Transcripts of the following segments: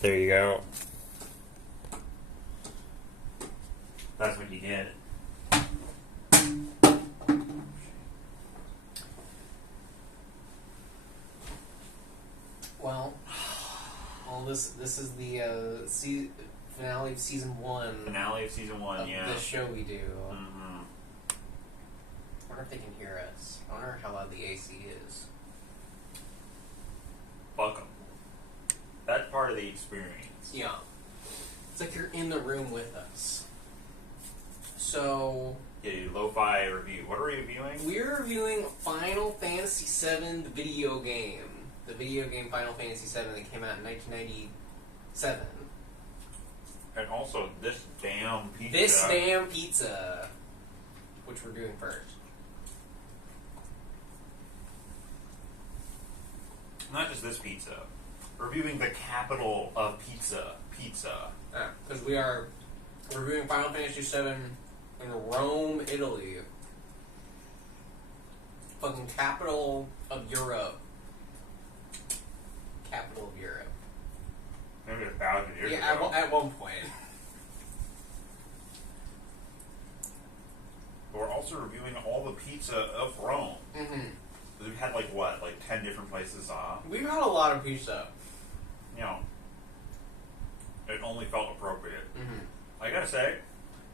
There you go. That's what you get. Well, this is the finale of season 1. Finale of season 1, of yeah. this show we do. Mm-hmm. I wonder if they can hear us. I wonder how loud the AC is. Fuck 'em. That's part of the experience. Yeah. It's like you're in the room with us. So... Yeah, your lo-fi review. What are we reviewing? We're reviewing Final Fantasy VII, the video game. The video game Final Fantasy VII that came out in 1997. And also, this damn pizza. This damn pizza. Which we're doing first. Not just this pizza. Reviewing the capital of pizza. Because we are reviewing Final Fantasy VII in Rome, Italy. Fucking capital of Europe. Capital of Europe. Maybe 1,000 years Yeah, ago. at one point. We're also reviewing all the pizza of Rome. Mm-hmm. We've had like 10 different places. We've had a lot of pizza. You know, it only felt appropriate. Mm-hmm. I gotta say,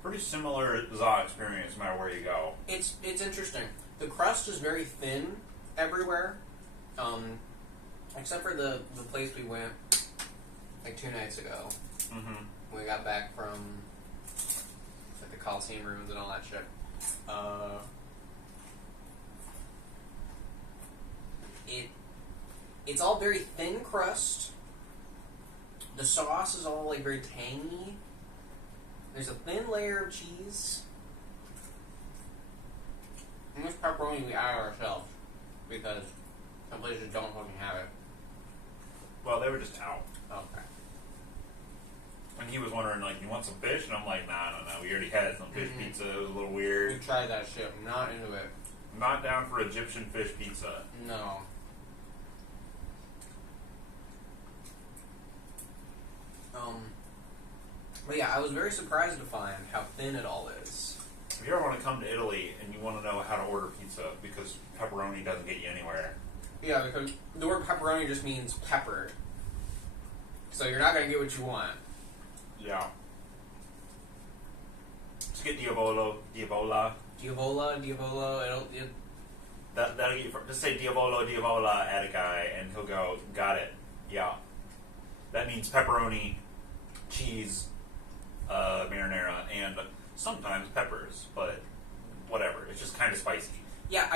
pretty similar za experience no matter where you go. It's interesting. The crust is very thin everywhere, except for the place we went like 2 nights ago. Mm-hmm. When we got back from like the Coliseum rooms and all that shit. It's all very thin crust. The sauce is all like very tangy. There's a thin layer of cheese. And this pepperoni we added ourselves because some places don't fucking have it. Well, they were just out. Okay. And he was wondering, like, you want some fish? And I'm like, nah, no. We already had some fish pizza. It was a little We weird. tried that shit. I'm not into it. I'm not down for Egyptian fish pizza. No. But yeah, I was very surprised to find how thin it all is. If you ever want to come to Italy and you want to know how to order pizza, because pepperoni doesn't get you anywhere. Yeah, because the word pepperoni just means peppered. So you're not going to get what you want. Yeah. Just get Diavola. That'll get you. Just say Diavola at a guy, and he'll go, got it. Yeah. That means pepperoni, cheese, marinara, and sometimes peppers, but whatever. It's just kind of spicy. Yeah,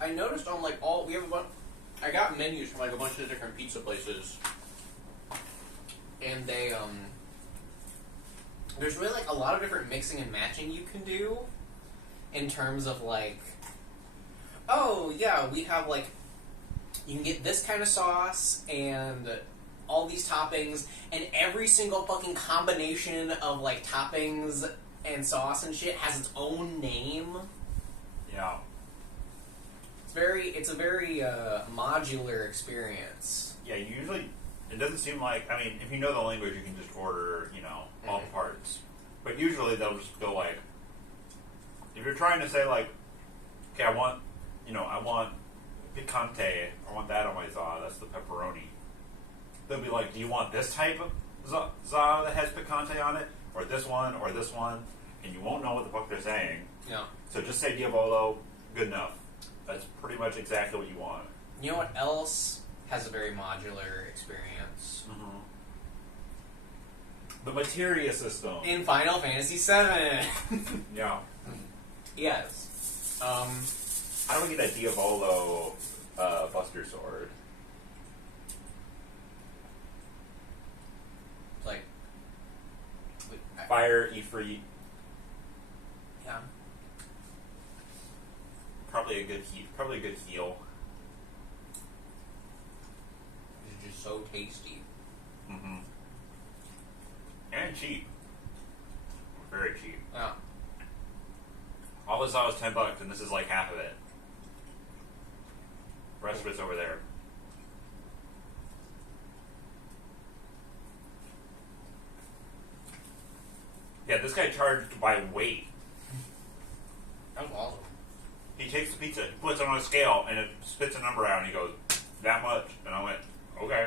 I noticed on like all we have a bunch. I got menus from like a bunch of different pizza places, and they there's really like a lot of different mixing and matching you can do, in terms of like, oh yeah, we have like, you can get this kind of sauce and all these toppings, and every single fucking combination of like toppings and sauce and shit has its own name. Yeah. It's a very modular experience. Yeah, usually it doesn't seem like, I mean, if you know the language, you can just order, all the parts. But usually they'll just go like, if you're trying to say like, okay, I want picante, I want that on my za, that's the pepperoni. They'll be like, do you want this type of za that has picante on it? Or this one? And you won't know what the fuck they're saying. Yeah. So just say Diavolo, good enough. That's pretty much exactly what you want. You know what else has a very modular experience? Mm-hmm. The materia system. In Final Fantasy VII. Yeah. Yes. How do we get that Diavolo Buster Sword? Like... Fire, Ifrit. Yeah. Probably a good heal. It's just so tasty. Mm-hmm. And cheap. Very cheap. Yeah. All this was $10, and this is like half of it. The rest of it's over there. Yeah, this guy charged by weight. That was awesome. He takes the pizza, puts it on a scale, and it spits a number out, and he goes, that much. And I went, okay.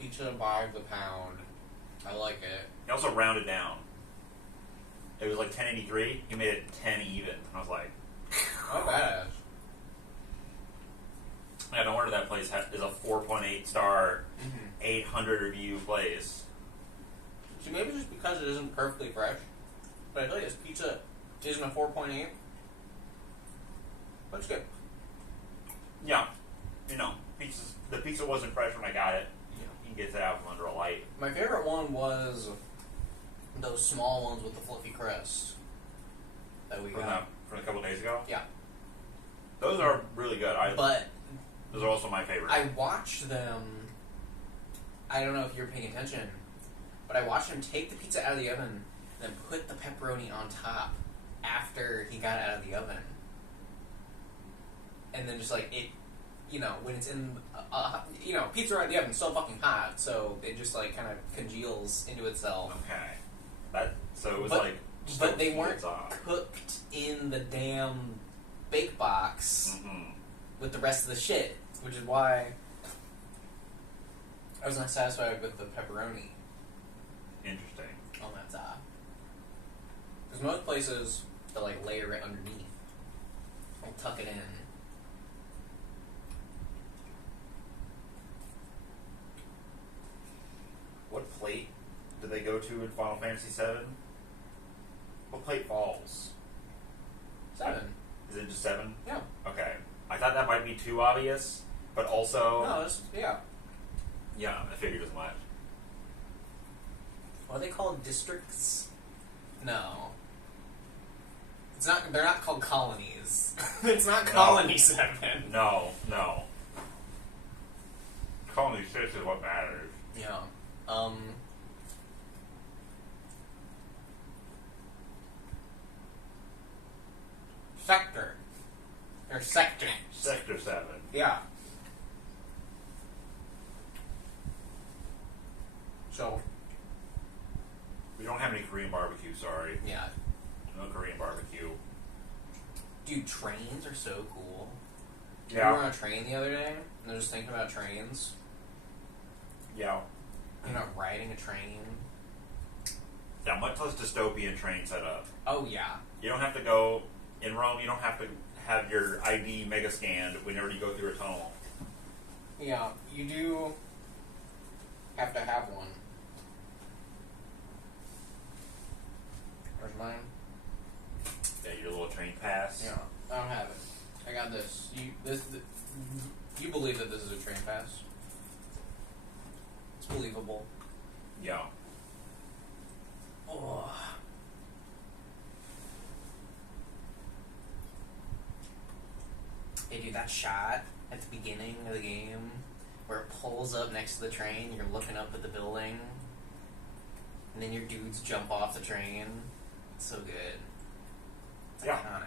Pizza by the pound. I like it. He also rounded down. It was like 10.83. He made it 10 even. I was like, Oh, badass. yeah, no wonder that place is a 4.8 star, Mm-hmm. 800 review place. See, maybe just because it isn't perfectly fresh, but I tell you, this pizza isn't a 4.8. That's good. Yeah, you know, the pizza wasn't fresh when I got it. Yeah. He gets it out from under a light. My favorite one was those small ones with the fluffy crust that we got. From a couple days ago. Yeah. Those are really good. But those are also my favorite. I watched them. I don't know if you're paying attention, but I watched him take the pizza out of the oven and then put the pepperoni on top after he got it out of the oven. And then just like it, you know, when it's in, you know, pizza right in the oven is so fucking hot, so it just like kind of congeals into itself. Okay. So it was But- like. But they weren't off. cooked in the damn bake box Mm-hmm. with the rest of the shit, which is why I was not satisfied with the pepperoni Interesting. on that top. Because most places, they'll like layer it underneath. They'll tuck it in. What plate did they go to in Final Fantasy VII? What plate falls? 7. Is it just 7? Yeah. Okay. I thought that might be too obvious, but also... No, it's, yeah. Yeah, I figured as much. What are they called? Districts? No. It's not. They're not called colonies. It's not No. Colony 7. No. Colony 6 is what matters. Yeah. Sector. Or sectors. Sector 7. Yeah. So, We don't have any Korean barbecue, sorry. yeah. No Korean barbecue. Dude, trains are so cool. Yeah. We were on a train the other day, and I was just thinking about trains. Yeah. You know, riding a train. Yeah, much less dystopian train setup. Oh, yeah. You don't have to go... In Rome, you don't have to have your ID mega scanned whenever you go through a tunnel. Yeah, you do have to have one. Where's mine? Yeah, your little train pass. Yeah, I don't have it. I got this. You believe that this is a train pass? It's believable. Yeah. Oh. Hey, dude, that shot at the beginning of the game where it pulls up next to the train, you're looking up at the building, and then your dudes jump off the train. It's so good. It's Yeah. iconic.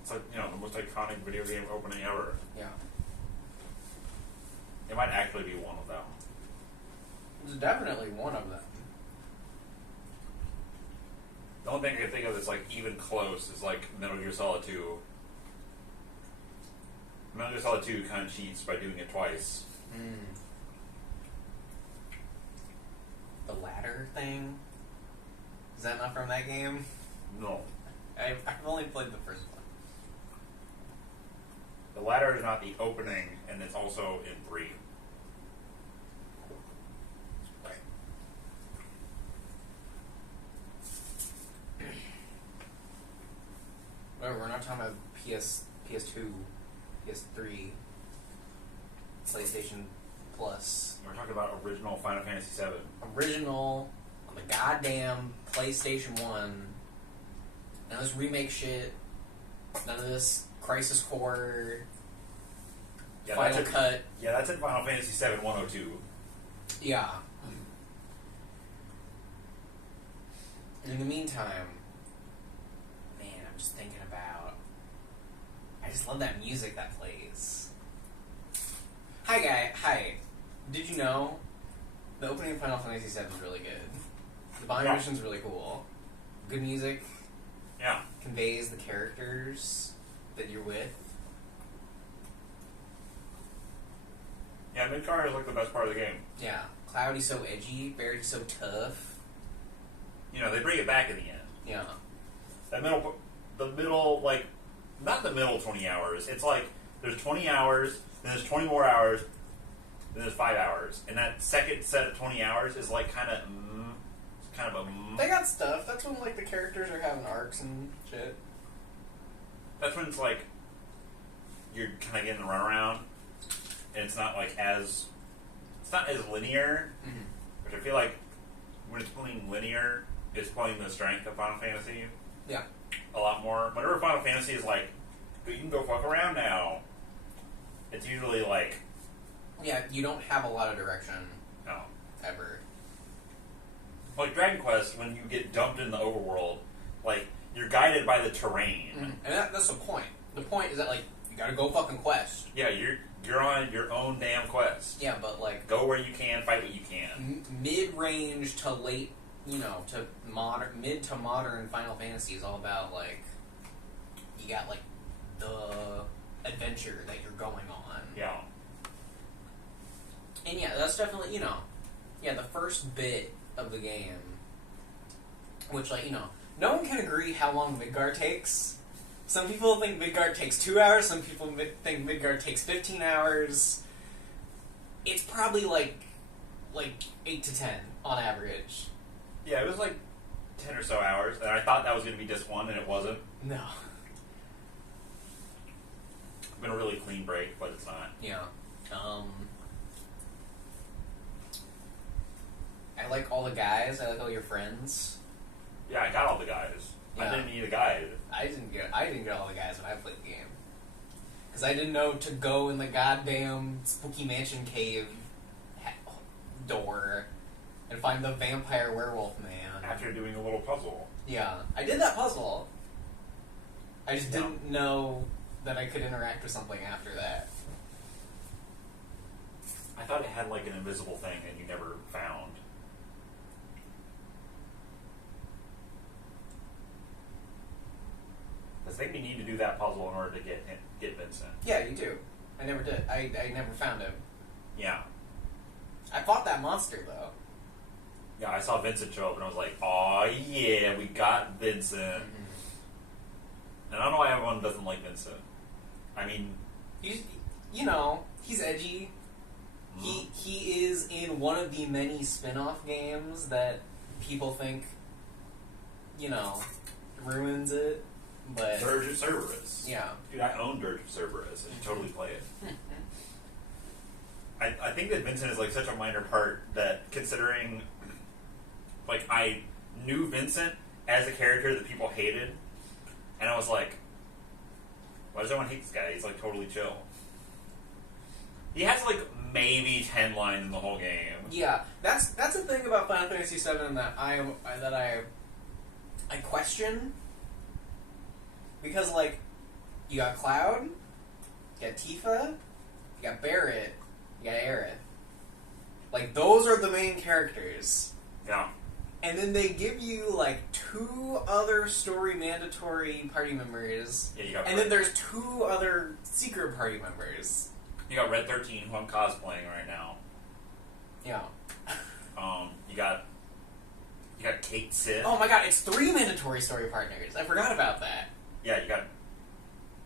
It's like, you know, the most iconic video game opening ever. Yeah. It might actually be one of them. It's definitely one of them. The only thing I can think of that's like even close is like Metal Gear Solid 2. Metal Gear Solid 2 kind of cheats by doing it twice. The ladder thing? Is that not from that game? No. I've only played the first one. The ladder is not the opening, and it's also in 3. Right. Whatever, we're not talking about PS2, PS3, PlayStation Plus. We're talking about original Final Fantasy VII. Original on the goddamn PlayStation 1. None of this remake shit. None of this Crisis Core. Yeah, Final that's Cut. Yeah, that's in Final Fantasy VII 102. Yeah. In the meantime, man, I'm just thinking about. I just love that music that plays. Hi, guy. Hi. Did you know The opening of Final Fantasy VII is really good. The Bond Yeah. mission's really cool. Good music. Yeah. Conveys the characters that you're with. Yeah, Midgar is like the best part of the game. Yeah. Cloudy's so edgy. Barret's so tough. You know, they bring it back in the end. Yeah. The middle, like, not the middle 20 hours. It's like, there's 20 hours, then there's 20 more hours, then there's 5 hours. And that second set of 20 hours is like kind of a They got stuff. That's when, like, the characters are having arcs and shit. That's when it's like, you're kind of getting the runaround, and it's not like it's not as linear, which I feel like when it's playing linear, it's playing the strength of Final Fantasy. Yeah. A lot more. Whenever Final Fantasy is like, you can go fuck around now, it's usually like, Yeah, you don't have a lot of direction no. ever. Like Dragon Quest, when you get dumped in the overworld, like, you're guided by the terrain. And that's the point. The point is that, like, you gotta go fucking quest. Yeah, you're on your own damn quest. Yeah, but, like, Go where you can, fight what you can. mid-range to late, to mid to modern Final Fantasy is all about, like, you got, like, the adventure that you're going on. Yeah. And yeah, that's definitely, the first bit of the game, which, like, no one can agree how long Midgar takes. Some people think Midgar takes 2 hours, some people think Midgar takes 15 hours. It's probably, like 8 to 10 on average. Yeah, it was like 10 or so hours, and I thought that was going to be disc 1, and it wasn't. No. It's been a really clean break, but it's not. Yeah. I like all the guys. I like all your friends. Yeah, I got all the guys. Yeah. I didn't need a guide. I didn't get all the guys when I played the game. Because I didn't know to go in the goddamn Spooky Mansion cave door and find the vampire werewolf man. After doing a little puzzle. Yeah, I did that puzzle. I just didn't know that I could interact with something after that. I thought it had like an invisible thing that you never found. I think we need to do that puzzle in order to get Vincent. Yeah, you do. I never did. I never found him. Yeah. I fought that monster, though. Yeah, I saw Vincent show up and I was like, "Aw, yeah, we got Vincent." And I don't know why everyone doesn't like Vincent. I mean, He's edgy. He is in one of the many spin-off games that people think, ruins it. But Dirge of Cerberus. yeah. Dude, I own Dirge of Cerberus. I should totally play it. I think that Vincent is like such a minor part that, considering, like, I knew Vincent as a character that people hated, and I was like, why does everyone hate this guy? He's like totally chill. He has like maybe 10 lines in the whole game. Yeah, that's the thing about Final Fantasy VII that I question, because, like, you got Cloud, you got Tifa, you got Barret, you got Aerith. Like, those are the main characters. Yeah. And then they give you, like, 2 other story mandatory party members. Yeah, you got and then there's 2 other secret party members. You got Red 13, who I'm cosplaying right now. Yeah. You got Kate Sith. Oh my god, it's 3 mandatory story partners. I forgot about that. Yeah, you got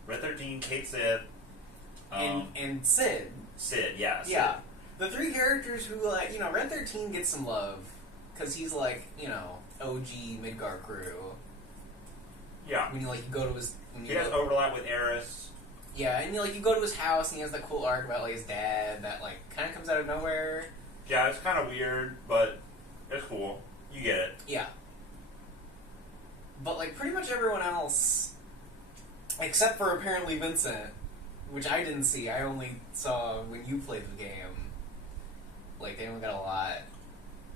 Red 13, Kate Sith, And Sid. Sid, yeah. Sid. Yeah. The 3 characters who, like, Red 13 gets some love. Because he's, like, OG Midgar crew. Yeah. When you go to his... He has overlap with Eris. Yeah, and you go to his house and he has that cool arc about, like, his dad that, like, kind of comes out of nowhere. Yeah, it's kind of weird, but it's cool. You get it. Yeah. But, like, pretty much everyone else, except for apparently Vincent, which I didn't see, I only saw when you played the game. Like, they only got a lot.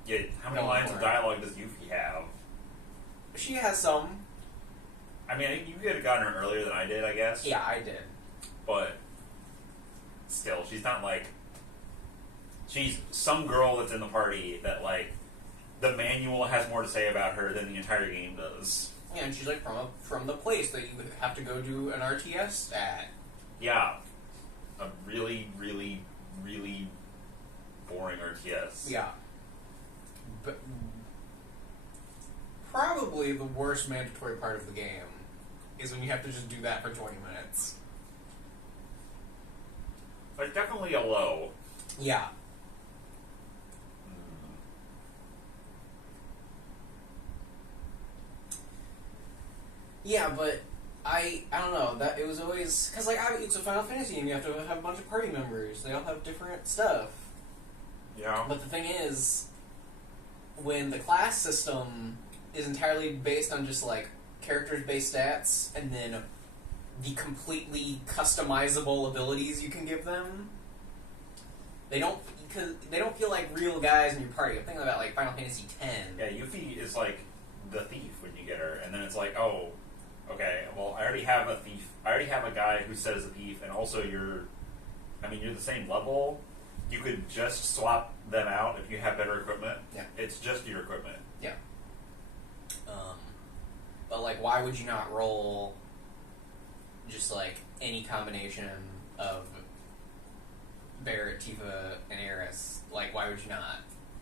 Yeah, how many lines of dialogue does Yuffie have? She has some. I mean, you could have gotten her earlier than I did, I guess. Yeah, I did. But still, she's not like... She's some girl that's in the party that, like, the manual has more to say about her than the entire game does. Yeah, and she's like from the place that you have to go do an RTS at. Yeah. A really, really, really boring RTS. Yeah. But probably the worst mandatory part of the game is when you have to just do that for 20 minutes. But definitely a low. Yeah. Yeah, but I don't know, that it was always because like it's a Final Fantasy game. You have to have a bunch of party members. They all have different stuff. Yeah. But the thing is, when the class system is entirely based on just like characters-based stats, and then the completely customizable abilities you can give them, they don't feel like real guys in your party. I'm thinking about like Final Fantasy X. Yeah, Yuffie is like the thief when you get her, and then it's like, oh, okay, well, I already have a thief. I already have a guy who says a thief, and also you're the same level. You could just swap them out if you have better equipment. Yeah. It's just your equipment. Yeah. But like, why would you not roll just like any combination of Barret, Tifa, and Aeris? Like, why would you not?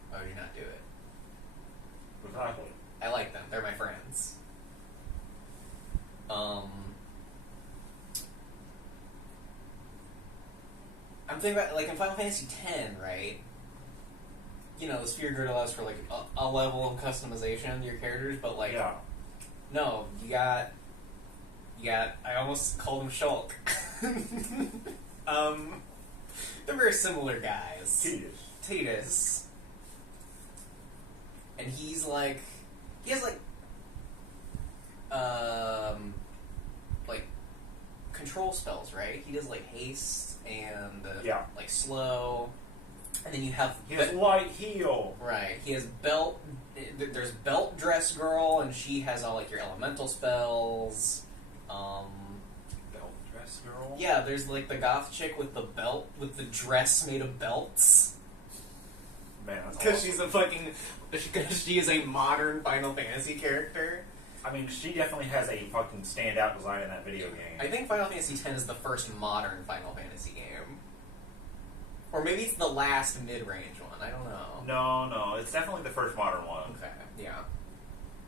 Why would you not do it? Exactly. I like them. They're my friends. I'm thinking about, like, in Final Fantasy X, right? You know, the sphere grid allows for, like, a level of customization of your characters, but, like, Yeah. no, you got, I almost called him Shulk. They're very similar guys. Tidus. And he's, like, he has, like, control spells, right? He does, like, haste and, like, slow. And then you have... He has light heal. Right. He has belt... There's Belt Dress Girl, and she has all, like, your elemental spells. Belt Dress Girl? Yeah, there's, like, the goth chick with the belt, with the dress made of belts. Man, that's Because awesome. she's a fucking... Because she is a modern Final Fantasy character. I mean, she definitely has a fucking standout design in that video game. I think Final Fantasy X is the first modern Final Fantasy game. Or maybe it's the last mid-range one, I don't know. No, it's definitely the first modern one. Okay, yeah.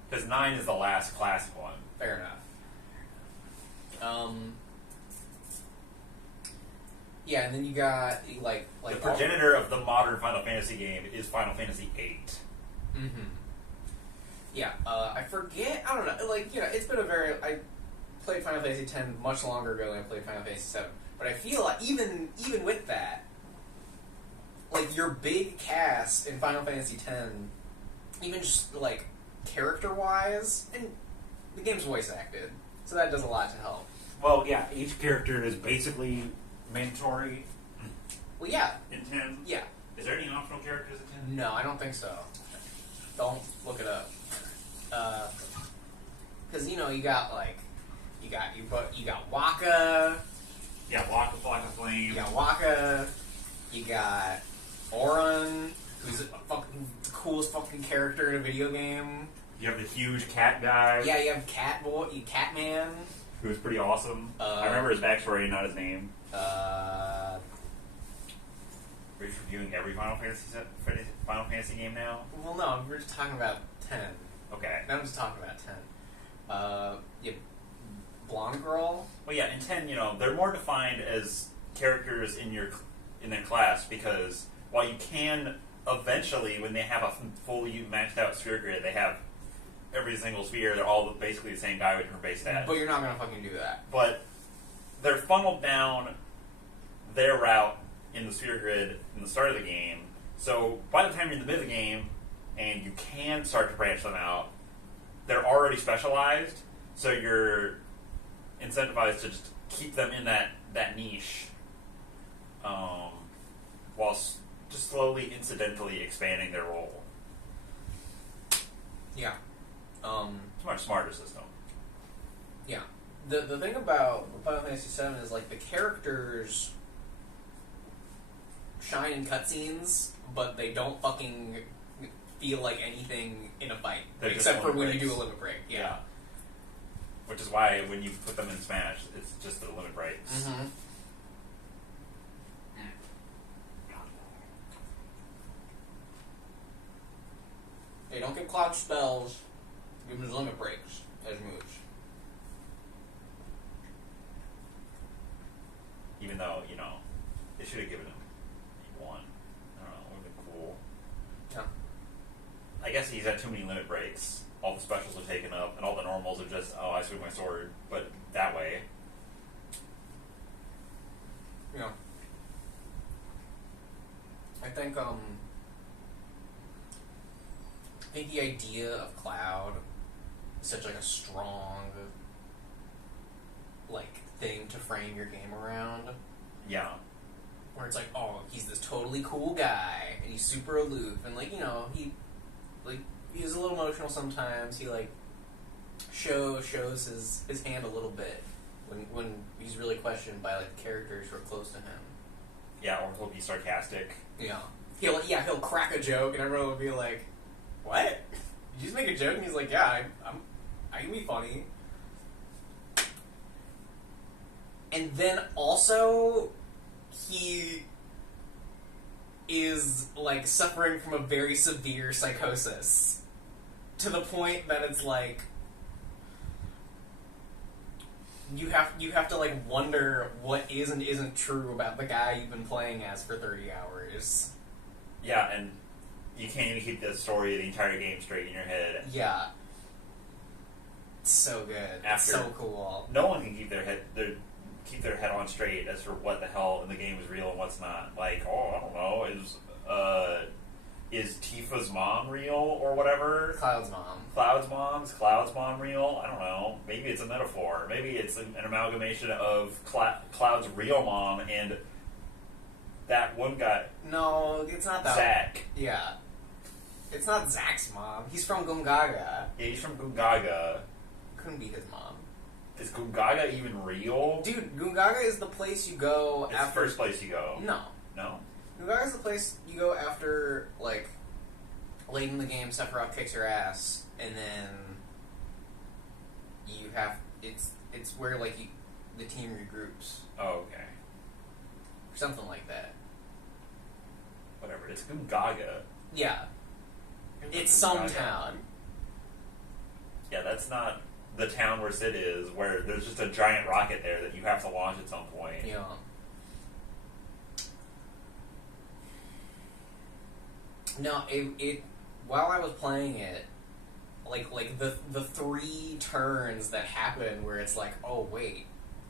Because 9 is the last classic one. Fair enough. Yeah, and then you got, like the progenitor of the modern Final Fantasy game is Final Fantasy VIII. Mm-hmm. Yeah, I forget, I don't know, like, you know, it's been I played Final Fantasy X much longer ago than I played Final Fantasy VII, but I feel like, even with that, like, your big cast in Final Fantasy X, even just, like, character-wise, and the game's voice acted, so that does a lot to help. Well, yeah, each character is basically mandatory. Well, yeah. In 10? Yeah. Is there any optional characters in 10? No, I don't think so. Don't look it up. Because, you know, you got Waka. Yeah, Waka Flame. You got Waka. You got Auron, who's a fucking coolest fucking character in a video game. You have the huge cat guy. Yeah, you have Catman. Who's pretty awesome. I remember his backstory, not his name. Are you reviewing every Final Fantasy game now? Well, no, we're just talking about 10. Okay. Now I'm just talking about 10. Yeah, Blonde Girl. Well, yeah, in 10, you know, they're more defined as characters in their class because while you can eventually, when they have a fully maxed out sphere grid, they have every single sphere, they're all basically the same guy with different base stats. But you're not going to fucking do that. But they're funneled down their route in the sphere grid in the start of the game. So by the time you're in the middle of the game and you can start to branch them out, they're already specialized, so you're incentivized to just keep them in that niche, while just slowly, incidentally expanding their role. Yeah. It's a much smarter system. Yeah. The thing about Final Fantasy VII is, like, the characters shine in cutscenes but they don't fucking feel like anything in a fight. They're just Except for limit when breaks. you do a limit break. Yeah. Which is why when you put them in Smash, it's just the limit breaks. Mm-hmm. Hey, don't give Cloud spells. Give him his limit breaks as moves. Even though, they should have given him one. I don't know, it would have been cool. Yeah. I guess he's had too many limit breaks. All the specials are taken up, and all the normals are just, I swing my sword. But that way. Yeah. I think the idea of Cloud is such like a strong thing to frame your game around. Yeah. Where it's like, oh, he's this totally cool guy and he's super aloof and he's a little emotional sometimes. He shows his hand a little bit when he's really questioned by the characters who are close to him. Yeah, or he'll be sarcastic. Yeah. He'll crack a joke and everyone will be like, what? Did you just make a joke? And he's like, yeah, I can be funny. And then also, he is suffering from a very severe psychosis to the point that it's you have to wonder what is and isn't true about the guy you've been playing as for 30 hours. Yeah, and you can't even keep the story of the entire game straight in your head. Yeah. It's so good. It's so cool. No one can keep their head on straight as for what the hell in the game is real and what's not. I don't know, is Tifa's mom real or whatever? Cloud's mom. Is Cloud's mom real? I don't know. Maybe it's a metaphor. Maybe it's an amalgamation of Cloud's real mom and that one guy. No, it's not that. Zack. Yeah. It's not Zack's mom. He's from Gungaga. Yeah, he's from Gungaga. Couldn't be his mom. Is Gungaga even real? Dude, Gungaga is the place you go it's after... the first place you go. No. No? Gungaga is the place you go after, late in the game, Sephiroth kicks your ass, and then you have... It's where, the team regroups. Oh, okay. Or something like that. Whatever. It's Gungaga. Yeah. It's some town. Yeah, that's not the town where Sid is, where there's just a giant rocket there that you have to launch at some point. Yeah. No, it while I was playing it, the 3 turns that happen where it's oh wait,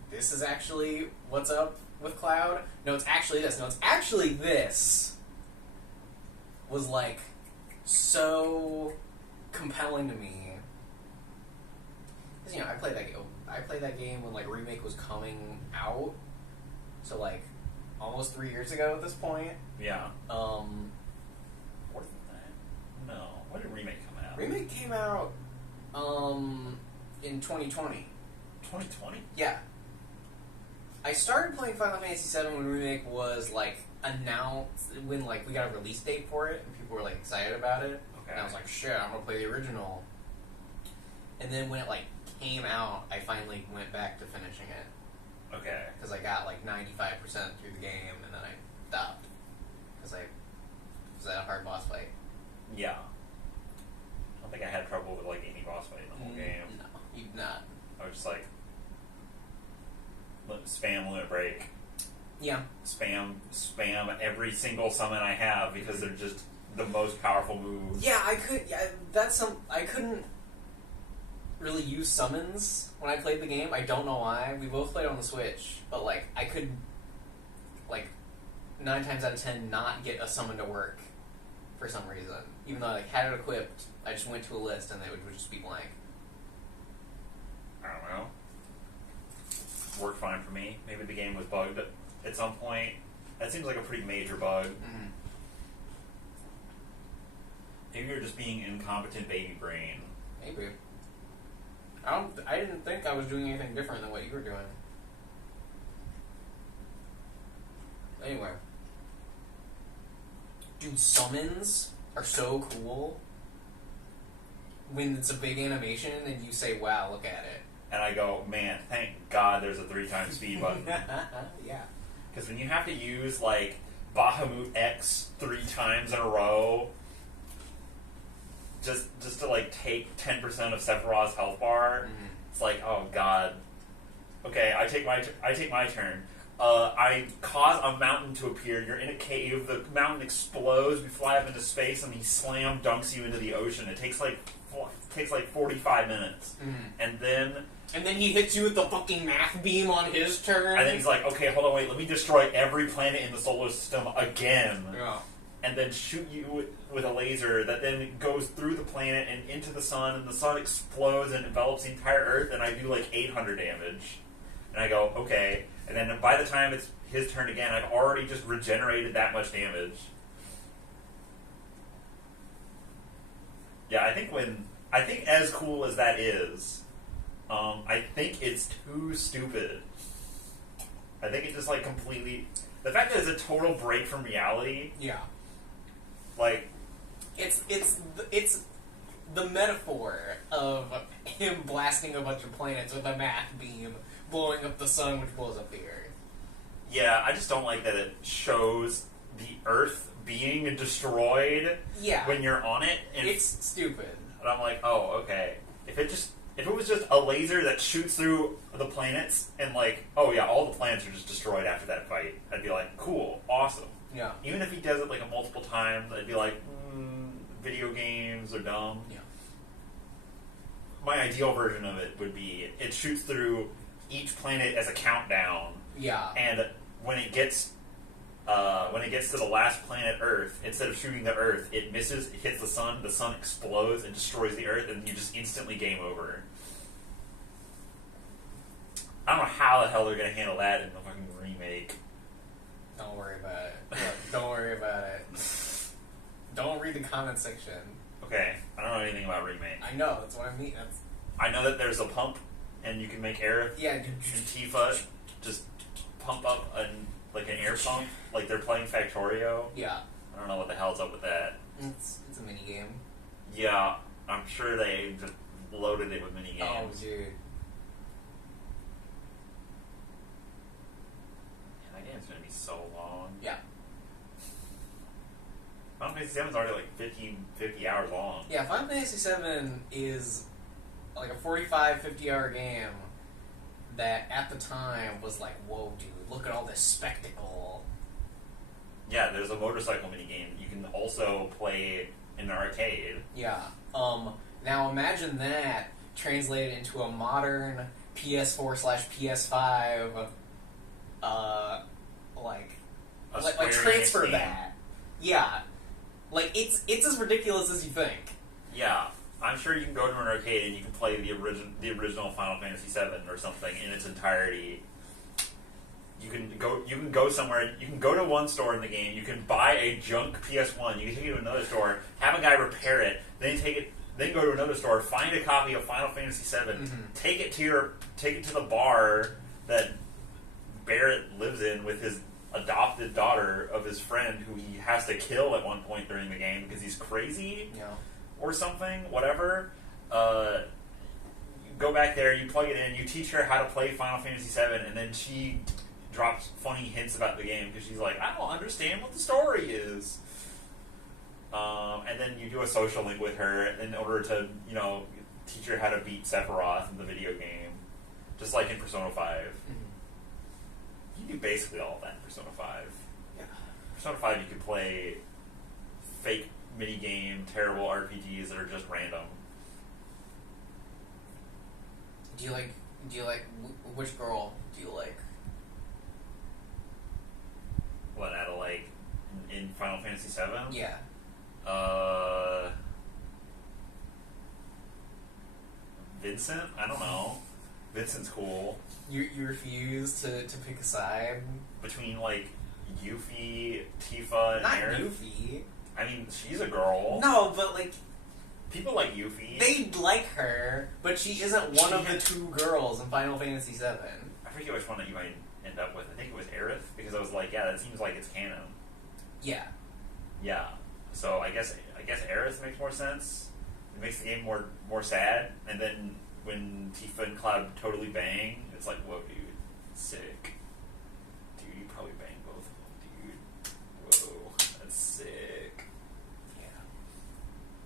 this is actually what's up with Cloud? No, it's actually this. No, it's actually this. Was so compelling to me. Because, I played that game when Remake was coming out. So almost 3 years ago at this point. Yeah. More than that? No. When did Remake come out? Remake came out in 2020. 2020? Yeah. I started playing Final Fantasy VII when Remake was announced, when we got a release date for it and people were excited about it. Okay. And I was shit, I'm gonna play the original. And then when it came out, I finally went back to finishing it. Okay. Because I got 95% through the game and then I stopped. Because I was at a hard boss fight. Yeah. I don't think I had trouble with any boss fight in the whole game. No, you not. I was just spam limit break. Yeah. Spam every single summon I have because they're just the most powerful moves. Yeah, I could. Yeah, I couldn't really use summons when I played the game. I don't know why. We both played on the Switch, but I could 9 times out of 10 not get a summon to work for some reason. Even though I had it equipped, I just went to a list and it would just be blank. I don't know. Worked fine for me. Maybe the game was bugged at some point. That seems like a pretty major bug. Mm-hmm. Maybe you're just being incompetent baby brain. Maybe. I didn't think I was doing anything different than what you were doing. Anyway. Dude, summons are so cool. When it's a big animation and you say, wow, look at it. And I go, man, thank God there's a 3x speed button. Yeah. Because when you have to use, like, Bahamut X 3 times in a row, just to, like, take 10% of Sephiroth's health bar, it's like, oh, God. Okay, I take my turn. I cause a mountain to appear. You're in a cave. The mountain explodes. We fly up into space, and he slam dunks you into the ocean. It takes like 45 minutes, and then he hits you with the fucking math beam on his turn. And then he's like, okay, hold on, wait. Let me destroy every planet in the solar system again. Yeah. And then shoot you with a laser that then goes through the planet and into the sun, and the sun explodes and envelops the entire Earth. And I do like 800 damage. And I go, okay. And then by the time it's his turn again, I've already just regenerated that much damage. Yeah, I think as cool as that is, I think it's too stupid. I think it just like completely. The fact that it's a total break from reality. Yeah. Like, it's the metaphor of him blasting a bunch of planets with a math beam, blowing up the sun, which blows up the Earth. Yeah, I just don't like that it shows the Earth being destroyed. Yeah. When you're on it, and it's stupid. And I'm like, oh, okay. If it was just a laser that shoots through the planets, and like, oh yeah, all the planets are just destroyed after that fight, I'd be like, cool, awesome. Yeah. Even if he does it like multiple times, I'd be like, video games are dumb. Yeah. My ideal version of it would be it shoots through each planet as a countdown. Yeah. And when it gets to the last planet, Earth, instead of shooting the Earth, it misses, it hits the sun explodes and destroys the Earth, and you just instantly game over. I don't know how the hell they're going to handle that in the fucking remake. Don't worry about it. Look, don't worry about it. Don't read the comment section. Okay, I don't know anything about remake. I know, that's what I mean. I know that there's a pump, and you can make air. Yeah, and Tifa just pump up an air pump, like they're playing Factorio. Yeah. I don't know what the hell's up with that. It's a mini game. Yeah, I'm sure they just loaded it with mini games. Oh, dude. That game's gonna be so long. Yeah. Final Fantasy VII is already like 50 hours long. Yeah, Final Fantasy VII is like a 45, 50-hour game that at the time was like, whoa, dude, look at all this spectacle. Yeah, there's a motorcycle minigame. You can also play in an arcade. Yeah. Now imagine that translated into a modern PS4/PS5, like transfer that. Yeah. Like, it's as ridiculous as you think. Yeah. I'm sure you can go to an arcade and you can play the original Final Fantasy VII or something in its entirety. You can go somewhere. You can go to one store in the game. You can buy a junk PS1. You can take it to another store, have a guy repair it, then go to another store, find a copy of Final Fantasy VII, take it to the bar that Barret lives in with his adopted daughter of his friend, who he has to kill at one point during the game because he's crazy. Yeah. Or something, whatever. You go back there, you plug it in, you teach her how to play Final Fantasy VII, and then she drops funny hints about the game because she's like, I don't understand what the story is. And then you do a social link with her in order to, teach her how to beat Sephiroth in the video game. Just like in Persona 5. Mm-hmm. You do basically all of that in Persona 5. Yeah. Persona 5 you could play fake mini-game, terrible RPGs that are just random. Do you like which girl do you like? What, out of in Final Fantasy VII? Yeah. Vincent? I don't know. Vincent's cool. You refuse to pick a side? Between, Yuffie, Tifa, and Not Aerith? Yuffie. I mean, she's a girl. No, but, people like Yuffie. they like her, but she isn't one of the two girls in Final Fantasy VII. I forget which one that you might end up with. I think it was Aerith, because I was like, yeah, that seems like it's canon. Yeah. Yeah. So I guess Aerith makes more sense. It makes the game more sad. And then when Tifa and Cloud totally bang, it's like, whoa, dude, sick. Dude, you probably bang both of them, dude. Whoa, that's sick. Yeah.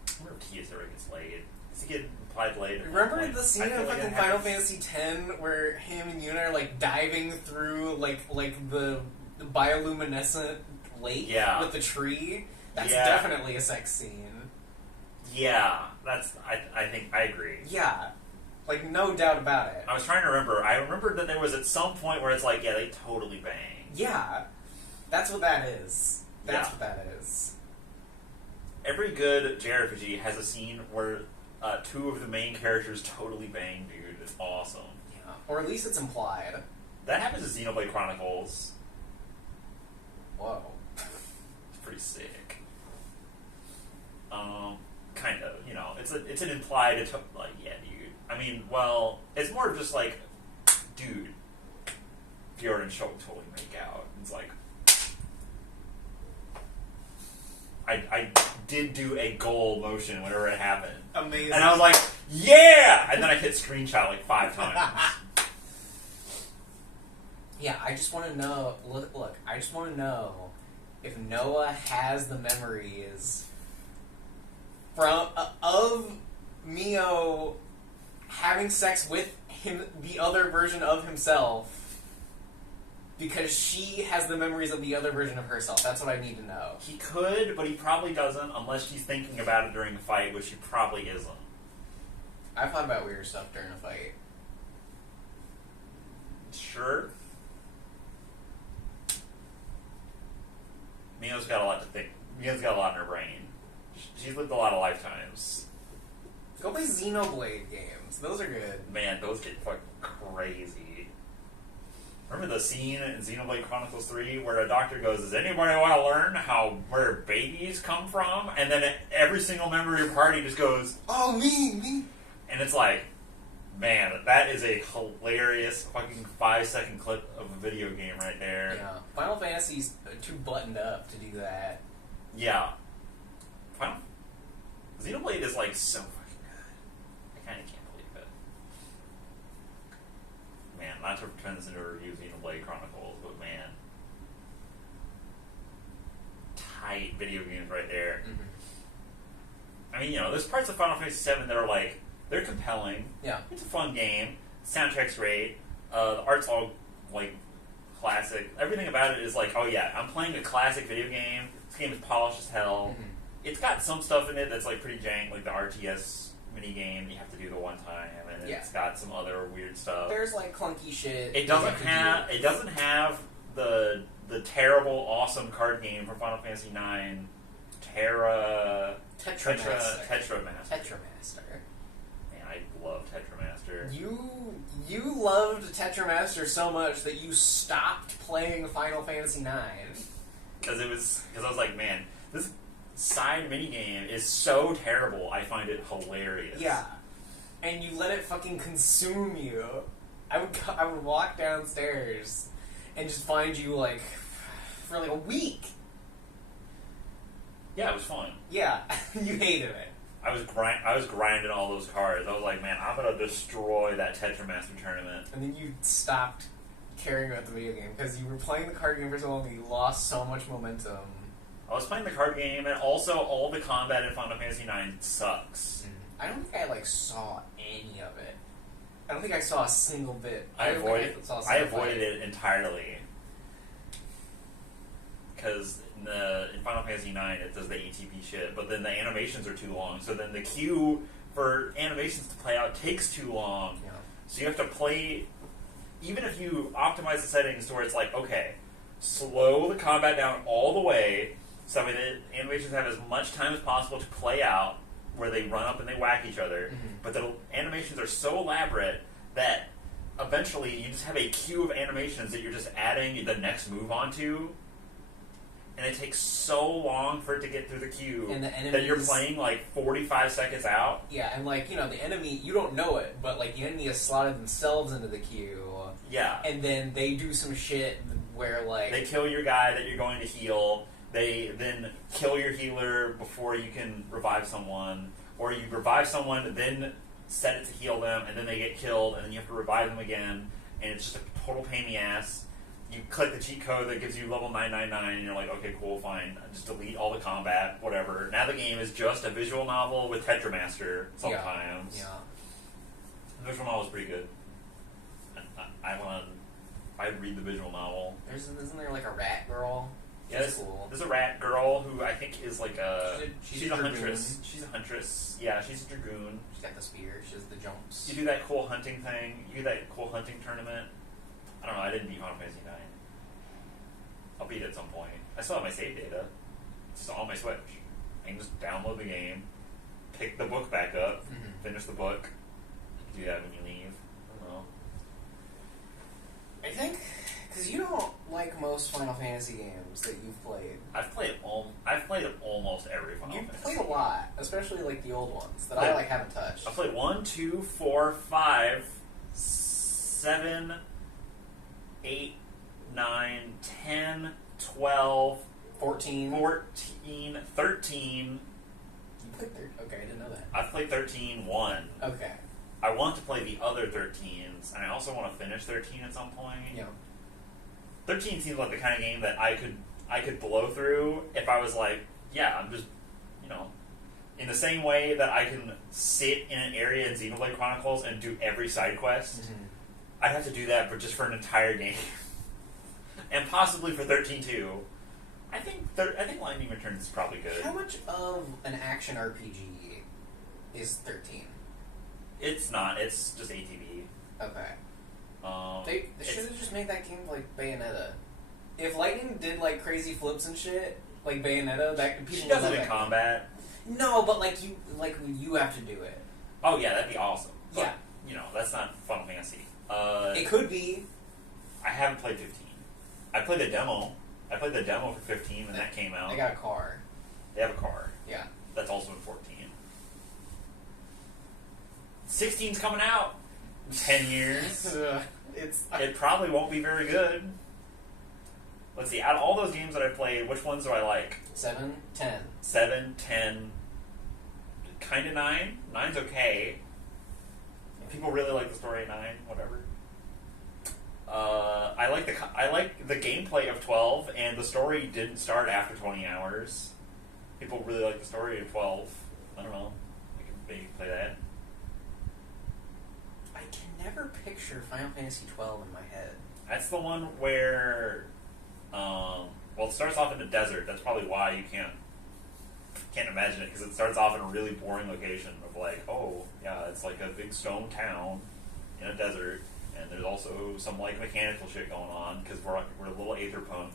I wonder if Tia's ever gets laid. Does he get implied laid? Remember the scene in fucking Final Fantasy X where him and Yuna are like diving through like the bioluminescent lake with the tree? That's definitely a sex scene. Yeah, I think I agree. Yeah. Like, no doubt about it. I was trying to remember. I remember that there was at some point where it's like, yeah, they totally bang. Yeah. That's what that is. That's what that is. Every good JRPG has a scene where two of the main characters totally bang, dude. It's awesome. Yeah. Or at least it's implied. That happens in Xenoblade Chronicles. Whoa. It's pretty sick. Kind of, you know, it's an implied, like, yeah, dude. I mean, well, it's more of just like, dude, Fjord and Shulk totally make out. It's like, I did do a goal motion whenever it happened. Amazing. And I was like, yeah! And then I hit screenshot like 5 times. Yeah, I just want to know, look, I just want to know if Noah has the memories from of Mio having sex with him, the other version of himself, because she has the memories of the other version of herself. That's what I need to know. He could, but he probably doesn't, unless she's thinking about it during the fight, which she probably isn't. I've thought about weird stuff during a fight. Sure. Mio's got a lot to think. Mio's got a lot in her brain. She's lived a lot of lifetimes. Go play Xenoblade games. Those are good. Man, those get fucking crazy. Remember the scene in Xenoblade Chronicles 3 where a doctor goes, does anybody want to learn where babies come from? And then every single member of your party just goes, oh, me. And it's like, man, that is a hilarious fucking 5-second clip of a video game right there. Yeah. Final Fantasy's too buttoned up to do that. Yeah. Xenoblade is like so fucking good. I kind of can't believe it. Man, not to turn this into a review of Xenoblade Chronicles, but man, tight video games right there. Mm-hmm. I mean, you know, there's parts of Final Fantasy VII that are like, they're compelling. Yeah. It's a fun game. Soundtrack's great. The art's all like classic. Everything about it is like, oh yeah, I'm playing a classic video game. This game is polished as hell. Mm-hmm. It's got some stuff in it that's like pretty jank, like the RTS mini game you have to do the one time, and it's got some other weird stuff. There's like clunky shit. It doesn't have the terrible awesome card game from Final Fantasy IX, Tetramaster. Man, I love Tetramaster. You loved Tetramaster so much that you stopped playing Final Fantasy IX. Because I was like, man, this side minigame is so terrible, I find it hilarious. Yeah. And you let it fucking consume you. I would walk downstairs and just find you, like, for like a week. Yeah, it was fun. Yeah. You hated it. I was grinding all those cards. I was like, man, I'm gonna destroy that Tetramaster tournament. And then you stopped caring about the video game because you were playing the card game for so long that you lost so much momentum. I was playing the card game, and also all the combat in Final Fantasy IX sucks. I don't think I saw any of it. I don't think I saw a single bit. I avoided it entirely because in Final Fantasy IX it does the ATP shit, but then the animations are too long. So then the queue for animations to play out takes too long. Yeah. So you have to play. Even if you optimize the settings to where it's like, okay, slow the combat down all the way. So the animations have as much time as possible to play out, where they run up and they whack each other. Mm-hmm. But the animations are so elaborate that eventually you just have a queue of animations that you're just adding the next move onto. And it takes so long for it to get through the queue and the enemies, that you're playing like 45 seconds out. Yeah, and like, the enemy, you don't know it, but like the enemy has slotted themselves into the queue. Yeah. And then they do some shit where like... They kill your guy that you're going to heal, They then kill your healer before you can revive someone, or you revive someone, then set it to heal them, and then they get killed, and then you have to revive them again, and it's just a total pain in the ass. You click the cheat code that gives you level 999, and you're like, okay, cool, fine. Just delete all the combat, whatever. Now the game is just a visual novel with Tetramaster sometimes. Yeah. The visual novel is pretty good. I'd read the visual novel. Isn't there like a rat girl? Yeah, cool. There's a rat girl who I think is like she's a a huntress. She's a huntress. Yeah, she's a dragoon. She's got the spear. She has the jumps. You do that cool hunting thing. You do that cool hunting tournament. I don't know. I didn't beat Final Fantasy 9. I'll beat it at some point. I still have my save data. It's still on my Switch. I can just download the game, pick the book back up, finish the book. Do that when you leave. I don't know. I think because you don't like most Final Fantasy games that you've played. I've played almost every Final Fantasy. You've played a lot, especially like the old ones that I haven't touched. I've played 1, 2, 4, 5, 7, 8, 9, 10, 12, 14, 13. You played 13? Okay, I didn't know that. I've played 13-1. Okay. I want to play the other 13s, and I also want to finish 13 at some point. Yeah. 13 seems like the kind of game that I could blow through if I was like, yeah, I'm just, in the same way that I can sit in an area in Xenoblade Chronicles and do every side quest. I'd have to do that, but just for an entire game, and possibly for 13 too. I think Lightning Returns is probably good. How much of an action RPG is 13? It's not. It's just ATV. Okay. They should have just made that game like Bayonetta. If Lightning did like crazy flips and shit, like Bayonetta, that people she does it in combat. No, but you have to do it. Oh yeah, that'd be awesome. But, Yeah. That's not Final Fantasy. It could be. I haven't played 15. I played the demo. I played the demo for 15 when that came out. They got a car. They have a car. Yeah. That's also in 14. 16's coming out in 10 years. It probably won't be very good. Let's see, out of all those games that I played, which ones do I like? 7, 10. 7, 10, kind of 9. 9's okay. People really like the story at 9, whatever. I like the gameplay of 12, and the story didn't start after 20 hours. People really like the story of 12. I don't know. I can maybe play that. I can never picture Final Fantasy 12 in my head. That's the one where, it starts off in the desert. That's probably why you can't imagine it, because it starts off in a really boring location of like, oh, yeah, it's like a big stone town in a desert, and there's also some like mechanical shit going on, because we're a little aetherpunk.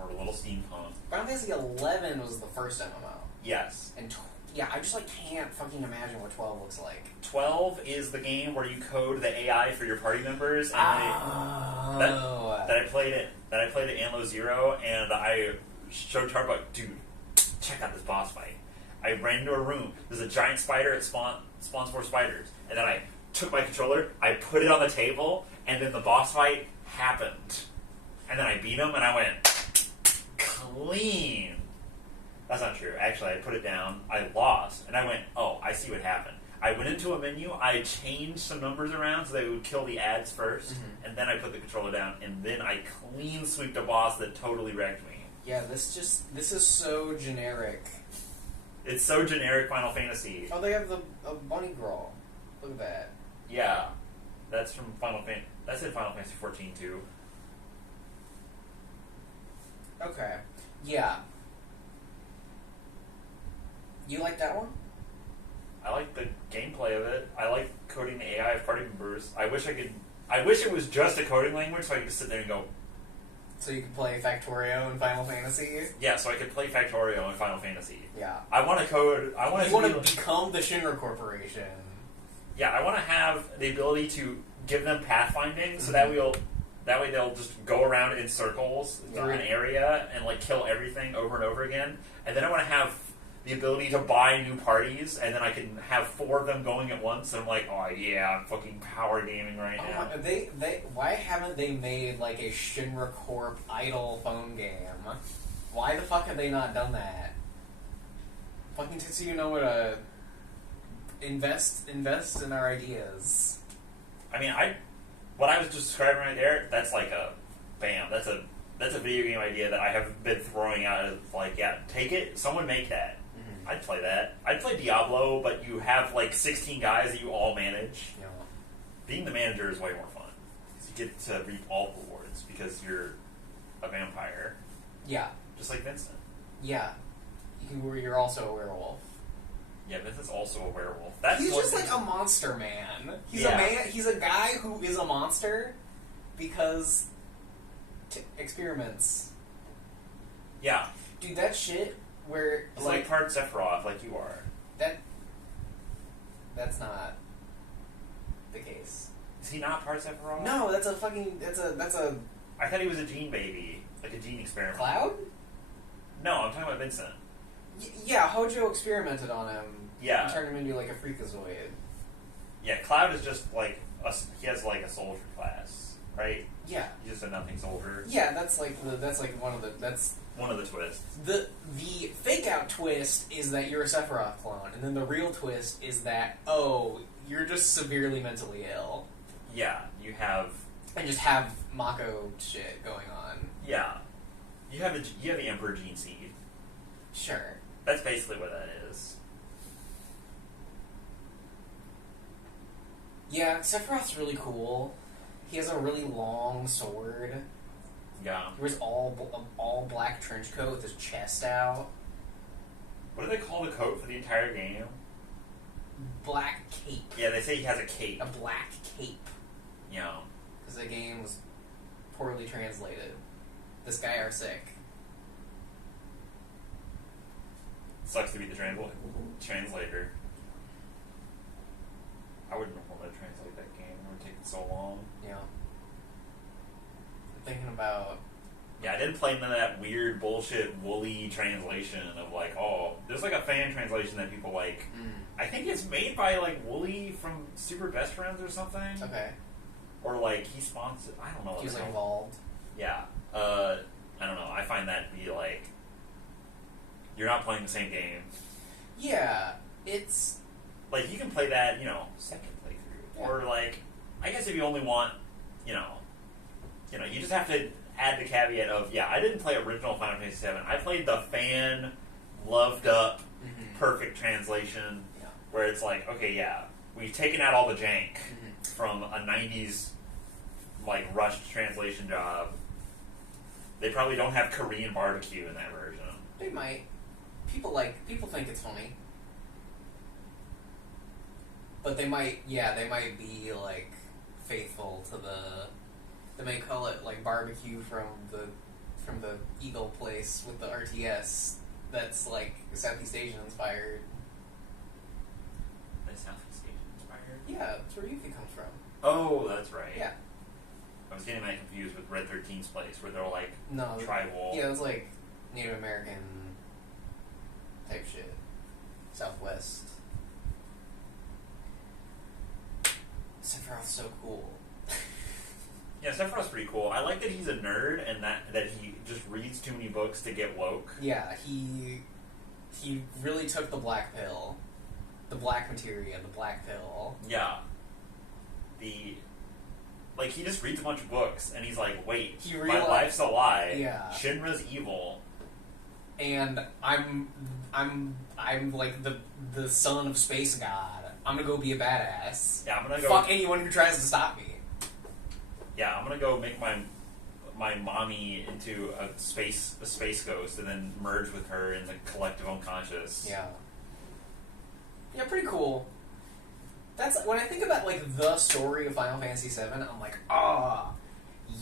Or a little steampunk. Final Fantasy 11 was the first MMO. Yes. And I just can't fucking imagine what 12 looks like. 12 is the game where you code the AI for your party members, and that I played it Anlo Zero, and I showed Tarbuck, dude, check out this boss fight. I ran into a room. There's a giant spider. It spawns 4 spiders, and then I took my controller, I put it on the table, and then the boss fight happened, and then I beat him, and I went clean. That's not true. Actually, I put it down, I lost, and I went, oh, I see what happened. I went into a menu, I changed some numbers around so they would kill the ads first, and then I put the controller down, and then I clean sweeped a boss that totally wrecked me. Yeah, this is so generic. It's so generic Final Fantasy. Oh, they have a bunny girl. Look at that. Yeah. That's from that's in Final Fantasy 14 too. Okay. Yeah. You like that one? I like the gameplay of it. I like coding the AI of party members. I wish it was just a coding language so I could just sit there and go. So you could play Factorio in Final Fantasy? Yeah, so I could play Factorio in Final Fantasy. Yeah. I want to code. You want to become the Shinra Corporation. Yeah, I want to have the ability to give them pathfinding, so that way they'll just go around in circles through an area and kill everything over and over again. And then I want to have the ability to buy new parties, and then I can have 4 of them going at once, and I'm like, oh yeah, I'm fucking power gaming right now. Why haven't they made like a Shinra Corp idle phone game? Why the fuck have they not done that? Fucking Tetsuya Nomura, invest in our ideas. I mean, what I was just describing right there, that's like a, bam, that's a video game idea that I have been throwing out as like, yeah, take it, someone make that. Mm-hmm. I'd play that. I'd play Diablo, but you have like 16 guys that you all manage. Yeah. Being the manager is way more fun. Because you get to reap all the rewards because you're a vampire. Yeah. Just like Vincent. Yeah. You're also a werewolf. Yeah, Vincent's also a werewolf. He's just like a monster man. He's a man. He's a guy who is a monster because experiments. Yeah, dude, that shit where he's like part Sephiroth, like you are. That's not the case. Is he not part Sephiroth? No, that's a. I thought he was a gene baby, like a gene experiment. Cloud? No, I'm talking about Vincent. Yeah, Hojo experimented on him. Yeah. And turned him into like a freakazoid. Yeah, Cloud is just like he has like a soldier class, right? Yeah. He's just a nothing soldier. Yeah, that's one of the twists. The fake out twist is that you're a Sephiroth clone, and then the real twist is that you're just severely mentally ill. Yeah, you have just have Mako shit going on. Yeah. You have the Emperor Gene Seed. Sure. That's basically what that is. Yeah, Sephiroth's really cool. He has a really long sword. Yeah. He wears all black trench coat with his chest out. What do they call the coat for the entire game? Black cape. Yeah, they say he has a cape. A black cape. Yeah. Because the game was poorly translated. This guy are sick. Sucks to be the translator. I wouldn't want to translate that game. It would take so long. Yeah. I'm thinking about... Yeah, I didn't play none of that weird bullshit woolly translation of like, there's like a fan translation that people like. I think it's made by like Wooly from Super Best Friends or something. Okay. Or like he sponsored, I don't know. He was like involved. Yeah. I don't know. I find that to be like, you're not playing the same game. Yeah, it's... Like, you can play that, second playthrough. Yeah. Or like, I guess if you only want, you just have to add the caveat of, I didn't play original Final Fantasy VII. I played the fan, loved up, perfect translation, where it's like, okay, we've taken out all the jank from a 90s, like, rushed translation job. They probably don't have Korean barbecue in that version. They might. People think it's funny. But they might be, like, faithful to they may call it, like, barbecue from the Eagle place with the RTS that's, like, Southeast Asian inspired. That's Southeast Asian inspired? Yeah, that's where Yuki comes from. Oh, that's right. Yeah. I was getting that confused with Red 13's place, where they're, like, no, tribal. Yeah, it was, like, Native American type shit. Southwest. Sephiroth's so cool. Yeah, Sephiroth's pretty cool. I like that he's a nerd and that he just reads too many books to get woke. Yeah, he really took the black pill. The black materia, the black pill. Yeah. He just reads a bunch of books and he's like, wait, my life's a lie. Yeah. Shinra's evil. And I'm like the son of space god. I'm gonna go be a badass. Yeah, I'm gonna go fuck anyone who tries to stop me. Yeah, I'm gonna go make my mommy into a space ghost and then merge with her in the collective unconscious. Yeah. Yeah, pretty cool. That's when I think about like the story of Final Fantasy VII, I'm like,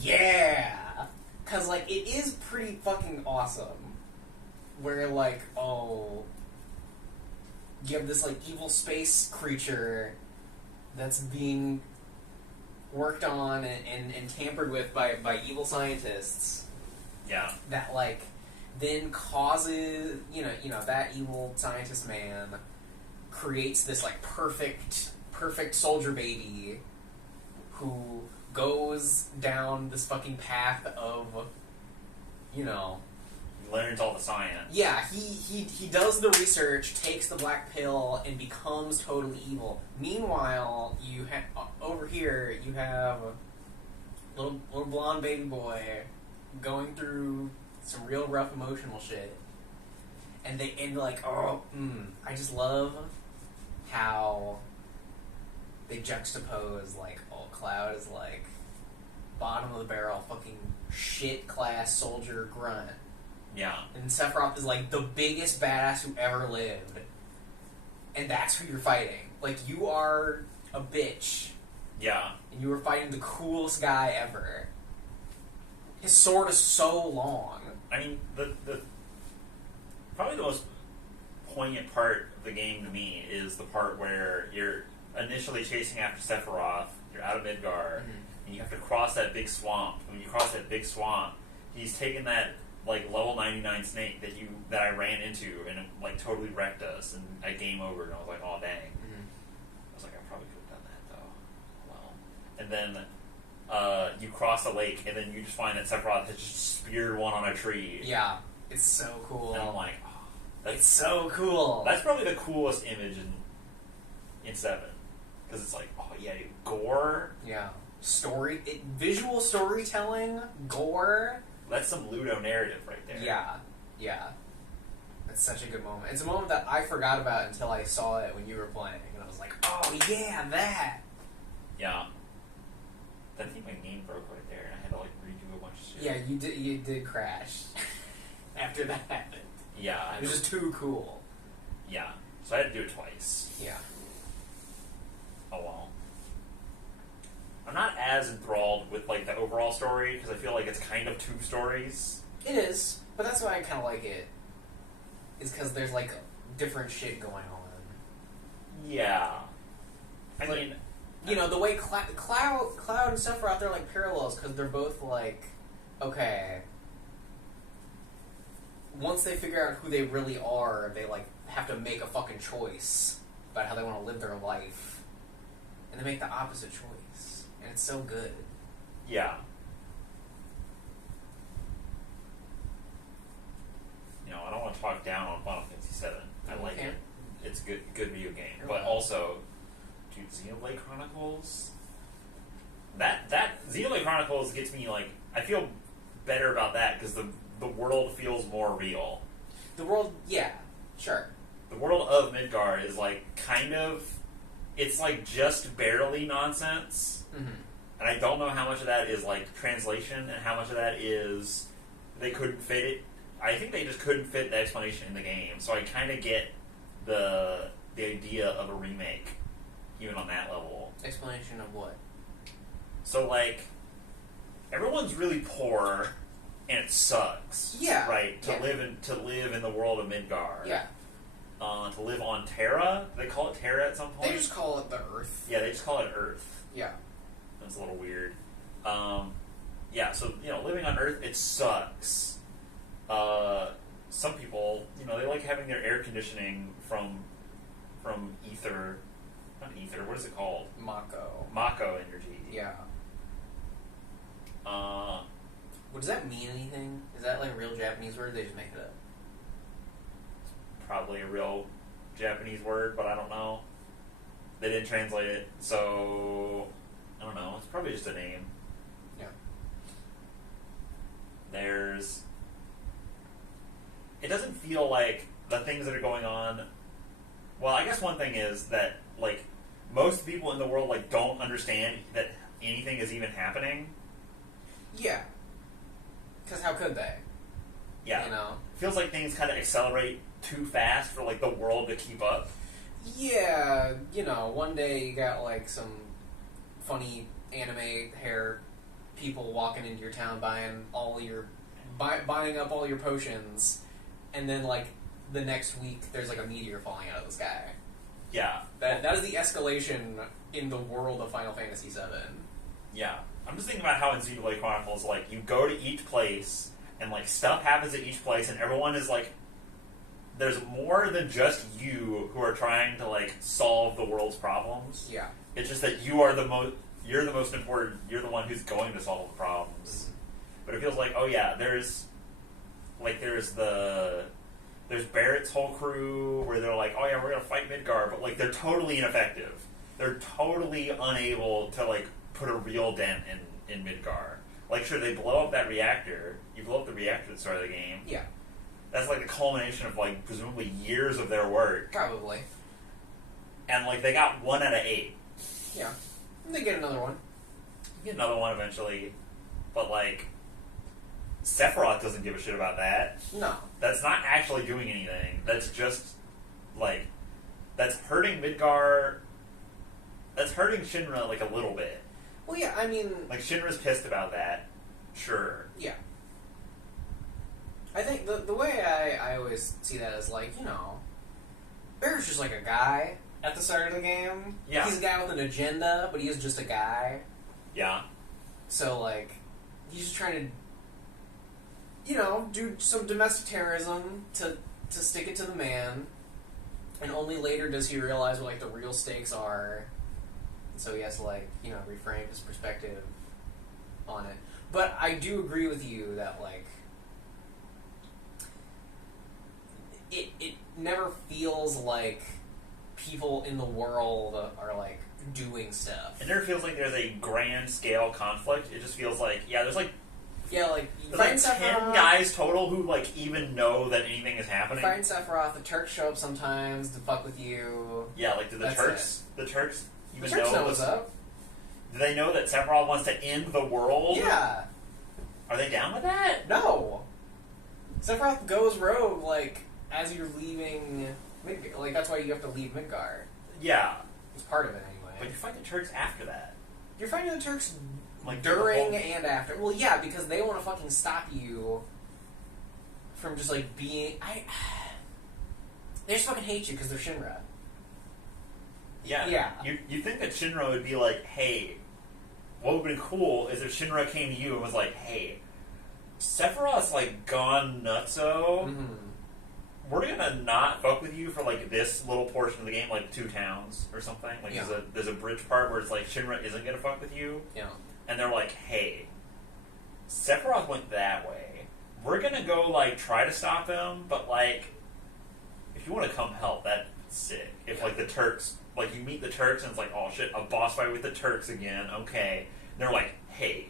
yeah, because like it is pretty fucking awesome. Where like, you have this like evil space creature that's being worked on and tampered with by evil scientists. Yeah. That like then causes that evil scientist man creates this like perfect soldier baby who goes down this fucking path of learns all the science. Yeah, he does the research, takes the black pill, and becomes totally evil. Meanwhile, over here you have a little blonde baby boy going through some real rough emotional shit, and I just love how they juxtapose like, Cloud is like bottom of the barrel fucking shit class soldier grunt. Yeah. And Sephiroth is like the biggest badass who ever lived. And that's who you're fighting. Like, you are a bitch. Yeah. And you are fighting the coolest guy ever. His sword is so long. I mean, the probably the most poignant part of the game to me is the part where you're initially chasing after Sephiroth, you're out of Midgar, and you have to cross that big swamp. When you cross that big swamp, he's taken that like level 99 snake that I ran into and it like totally wrecked us, and I game over, and I was like, oh dang. I was like, I probably could have done that though. Well, and then you cross the lake, and then you just find that Sephiroth has just speared one on a tree. Yeah, it's so cool. And I'm like, oh, it's so cool. That's probably the coolest image in 7. Because it's like, oh yeah, dude, gore. Yeah. Visual storytelling, gore. That's some Ludo narrative right there. Yeah. That's such a good moment. It's a moment that I forgot about until I saw it when you were playing, and I was like, oh yeah, that. Yeah. I think my game broke right there, and I had to like redo a bunch of shit. Yeah, you did crash after that happened. Yeah. It was just too cool. Yeah. So I had to do it twice. Yeah. Oh well. I'm not as enthralled with like the overall story because I feel like it's kind of two stories. It is, but that's why I kind of like it. Is because there's like different shit going on. Yeah. I mean, the way Cloud and Sephiroth, they're like parallels because they're both like, okay. Once they figure out who they really are, they like have to make a fucking choice about how they want to live their life, and they make the opposite choice. And it's so good. Yeah. I don't want to talk down on Final Fantasy VII. I like it. It's a good video game. But also, dude, Xenoblade Chronicles... That Xenoblade Chronicles gets me, like... I feel better about that because the world feels more real. The world... Yeah. Sure. The world of Midgard is, like, kind of... It's, like, just barely nonsense. Mm-hmm. And I don't know how much of that is, like, translation and how much of that is they couldn't fit it. I think they just couldn't fit the explanation in the game. So I kind of get the idea of a remake, even on that level. Explanation of what? So, like, everyone's really poor, and it sucks. Yeah. Right? To live in the world of Midgard. Yeah. To live on Terra? Do they call it Terra at some point? They just call it the Earth. Yeah, they just call it Earth. Yeah. That's a little weird. Yeah, so, living on Earth, it sucks. Some people, they like having their air conditioning from ether. Not ether, what is it called? Mako energy. Yeah. Does that mean anything? Is that like a real Japanese word, or they just make it up? Probably a real Japanese word, but I don't know. They didn't translate it, so I don't know. It's probably just a name. Yeah. It doesn't feel like the things that are going on... Well, I guess one thing is that, like, most people in the world, like, don't understand that anything is even happening. Yeah. Because how could they? Yeah. Feels like things kind of accelerate too fast for, like, the world to keep up. Yeah, one day you got, like, some funny anime hair people walking into your town buying up all your potions, and then, like, the next week there's, like, a meteor falling out of the sky. Yeah. That is the escalation in the world of Final Fantasy VII. Yeah. I'm just thinking about how in Xenoblade Chronicles, like, you go to each place, and like stuff happens at each place, and everyone is like, there's more than just you who are trying to like solve the world's problems. Yeah. It's just that you're the most important. You're the one who's going to solve the problems. But it feels like, oh yeah, there's Barrett's whole crew where they're like, oh yeah, we're gonna fight Midgar, but like they're totally ineffective. They're totally unable to like put a real dent in Midgar. Like, sure, they blow up that reactor. You blow up the reactor at the start of the game. Yeah. That's like the culmination of like presumably years of their work. Probably. And like they got 1 out of 8. Yeah. And they get another one. You get another one eventually, but like Sephiroth doesn't give a shit about that. No. That's not actually doing anything. That's just like that's hurting Midgar. That's hurting Shinra like a little bit. Well, yeah, I mean, Like Shinra's pissed about that. Sure. yeah. I think the way I always see that is like, you know, Barret's just like a guy at the start of the game. Yeah. He's a guy with an agenda, but he is just a guy. Yeah. So, like, he's just trying to, you know, do some domestic terrorism to stick it to the man. And only later does he realize what, like, the real stakes are. And so he has to, like, you know, reframe his perspective on it. But I do agree with you that, like, it never feels like people in the world are, like, doing stuff. It never feels like there's a grand scale conflict. It just feels like, yeah, there's like Yeah, like, you there's find like 10 Sephiroth, guys total who like even know that anything is you happening. find Sephiroth, the Turks show up sometimes to fuck with you. Yeah, like do the That's Turks even The Turks know know what's up. Do they know that Sephiroth wants to end the world? Yeah. Are they down with that? No. Sephiroth goes rogue, like, as you're leaving Midgar. Like, that's why you have to leave Midgar. Yeah. It's part of it, anyway. But you fight the Turks after that. You're fighting the Turks Like during the whole- and after. Well, yeah, because they want to fucking stop you from just, like, being... They just fucking hate you because they're Shinra. Yeah. Yeah. You think that Shinra would be like, hey, what would have been cool is if Shinra came to you and was like, hey, Sephiroth's like gone nutso. Mm-hmm. We're gonna not fuck with you for like this little portion of the game, like 2 towns or something. Like Yeah. there's a bridge part where it's like Shinra isn't gonna fuck with you, Yeah. and they're like, hey, Sephiroth went that way. We're gonna go like try to stop him, but like if you want to come help, that's sick. If Yeah. like the Turks, like you meet the Turks and it's like, oh shit, a boss fight with the Turks again. Okay, and they're like, hey,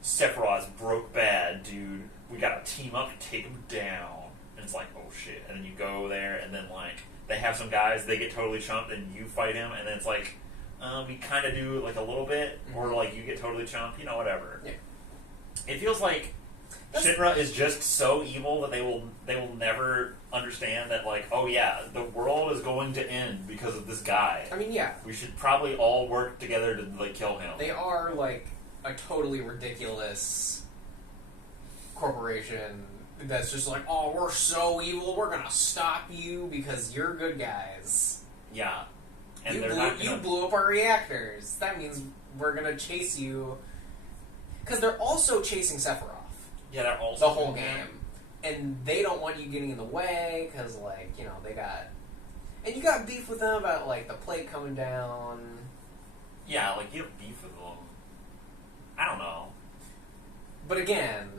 Sephiroth's broke bad, dude. We gotta team up to take him down. And it's like, oh shit. And then you go there, and then like they have some guys, they get totally chumped, and you fight him, and then it's like, we kind of do like a little bit, or like you get totally chumped, you know, whatever. Yeah. It feels like Shinra is just so evil that they will never understand that like, oh yeah, the world is going to end because of this guy. I mean, yeah. We should probably all work together to like kill him. They are, like, a totally ridiculous corporation that's just like, oh, we're so evil, we're gonna stop you because you're good guys. Yeah. And You they're blew, not you gonna... blew up our reactors. That means we're gonna chase you. Because they're also chasing Sephiroth Yeah, they're also the whole game. And they don't want you getting in the way because, like, you know, they got... And you got beef with them about, like, the plate coming down. Yeah, like you have beef with them. I don't know. But again...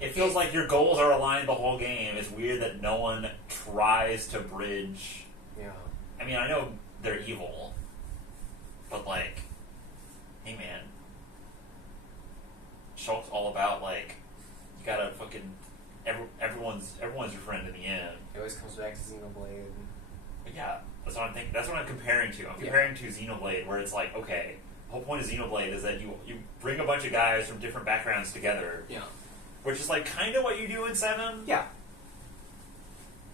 It feels like your goals are aligned the whole game. It's weird that no one tries to bridge. Yeah. I mean, I know they're evil, but like, hey man, Shulk's all about like, you gotta fucking everyone's your friend in the end. It always comes back to Xenoblade. But yeah, that's what I'm thinking. That's what I'm comparing to. I'm comparing to Xenoblade, where it's like, okay, the whole point of Xenoblade is that you bring a bunch of guys from different backgrounds together. Yeah. Which is like kind of what you do in 7. Yeah.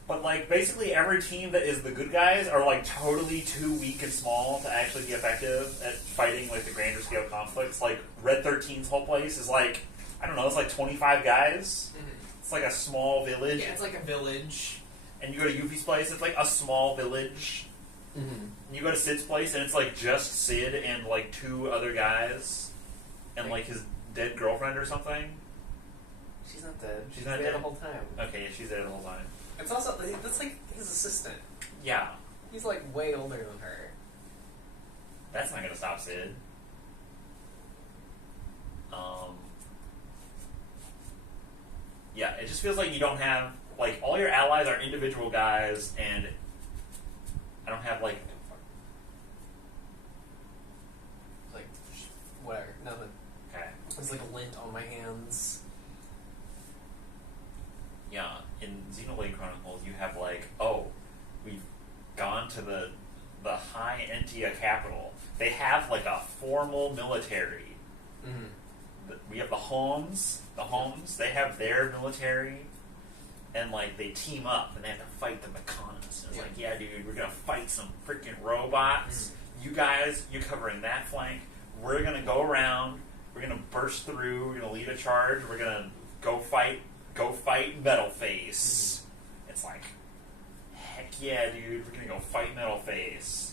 But like basically every team that is the good guys are like totally too weak and small to actually be effective at fighting like the grander scale conflicts. Like Red 13's whole place is like, I don't know, it's like 25 guys. Mm-hmm. It's like a small village. Yeah, it's like a village. And you go to Yuffie's place, it's like a small village. Mm-hmm. And you go to Sid's place and it's like just Sid and like 2 other guys. And like his dead girlfriend or something. She's not dead. She's not there dead? the whole time. Okay, yeah, she's there the whole time. It's also that's like his assistant. Yeah. He's like way older than her. That's not gonna stop Sid. Yeah, it just feels like you don't have, like, all your allies are individual guys, and I don't have, like... Like, whatever, nothing. Okay. There's like a lint on my hands. Yeah, in Xenoblade Chronicles, you have, like, oh, we've gone to the High Entia capital. They have, like, a formal military. Mm-hmm. We have the Homes. The Homes, they have their military, and like they team up and they have to fight the Mechonis. It's like, yeah, dude, we're gonna fight some freaking robots. You guys, you're covering that flank. We're gonna go around. We're gonna burst through. We're gonna lead a charge. We're gonna go fight Metalface. It's like, heck yeah, dude, we're gonna go fight Metalface.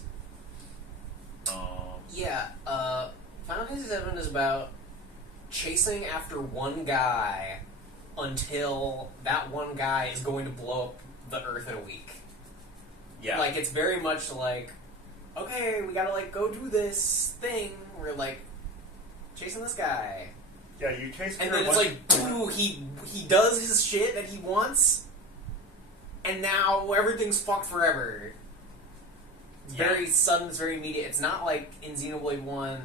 Yeah, Final Fantasy VII is about chasing after one guy until that one guy is going to blow up the Earth in a week. Yeah. Like, it's very much like, okay, we gotta, like, go do this thing. We're, like, chasing this guy. Yeah, you chase And then it's like, boo, he does his shit that he wants, and now everything's fucked forever. It's very sudden, it's very immediate. It's not like in Xenoblade 1,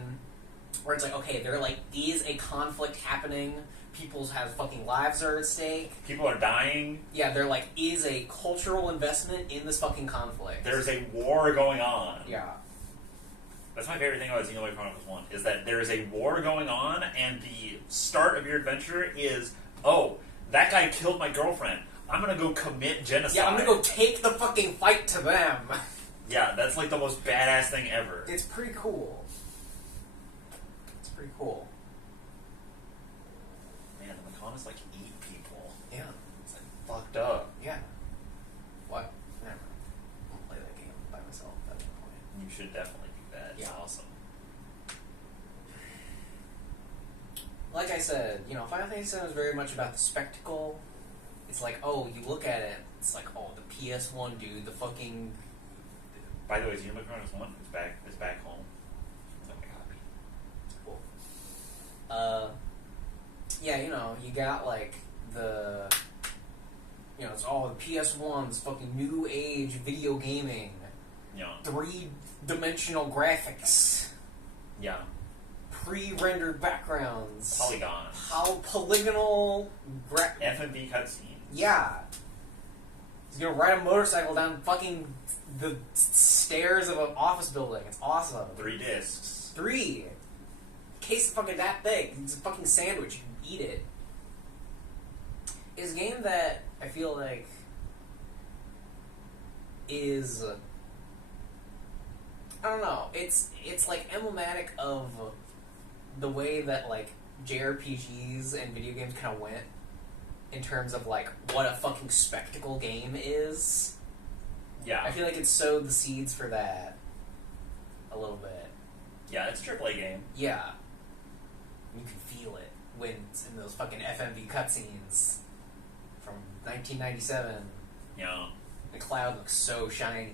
where it's like, okay, there, like, is a conflict happening, people's have fucking lives are at stake. People are dying. Yeah, there, like, is a cultural investment in this fucking conflict. There's a war going on. Yeah. That's my favorite thing about Xenoblade Chronicles 1, is that there is a war going on, and the start of your adventure is, oh, that guy killed my girlfriend. I'm gonna go commit genocide. Yeah, I'm gonna go take the fucking fight to them. Yeah, that's like the most badass thing ever. It's pretty cool. It's pretty cool. Man, the Mechonis, like, eat people. Yeah. It's like fucked up. Yeah. What? Never. I'll play that game by myself at that point. You should definitely do that. It's awesome. Like I said, you know, Final Fantasy VII is very much about the spectacle. It's like, oh, you look at it, it's like, oh, the PS1 dude, the fucking... By the way, Xenoblade Chronicles 1 is back home. It's on my copy. Cool. Yeah, you know, you got, like, the... You know, it's all the PS1's fucking new age video gaming. Yeah. 3-dimensional graphics. Yeah. Pre-rendered backgrounds. Polygons. Polygonal... FMV cutscenes. Yeah. He's gonna ride a motorcycle down fucking the stairs of an office building. It's awesome. 3 discs. 3. Case is fucking that big. It's a fucking sandwich. You can eat it. It's a game that I feel like is... I don't know. It's like emblematic of the way that, like, JRPGs and video games kind of went in terms of, like, what a fucking spectacle game is. Yeah. I feel like it sowed the seeds for that a little bit. Yeah, it's a AAA game. Yeah. You can feel it when it's in those fucking FMV cutscenes from 1997. Yeah. The cloud looks so shiny.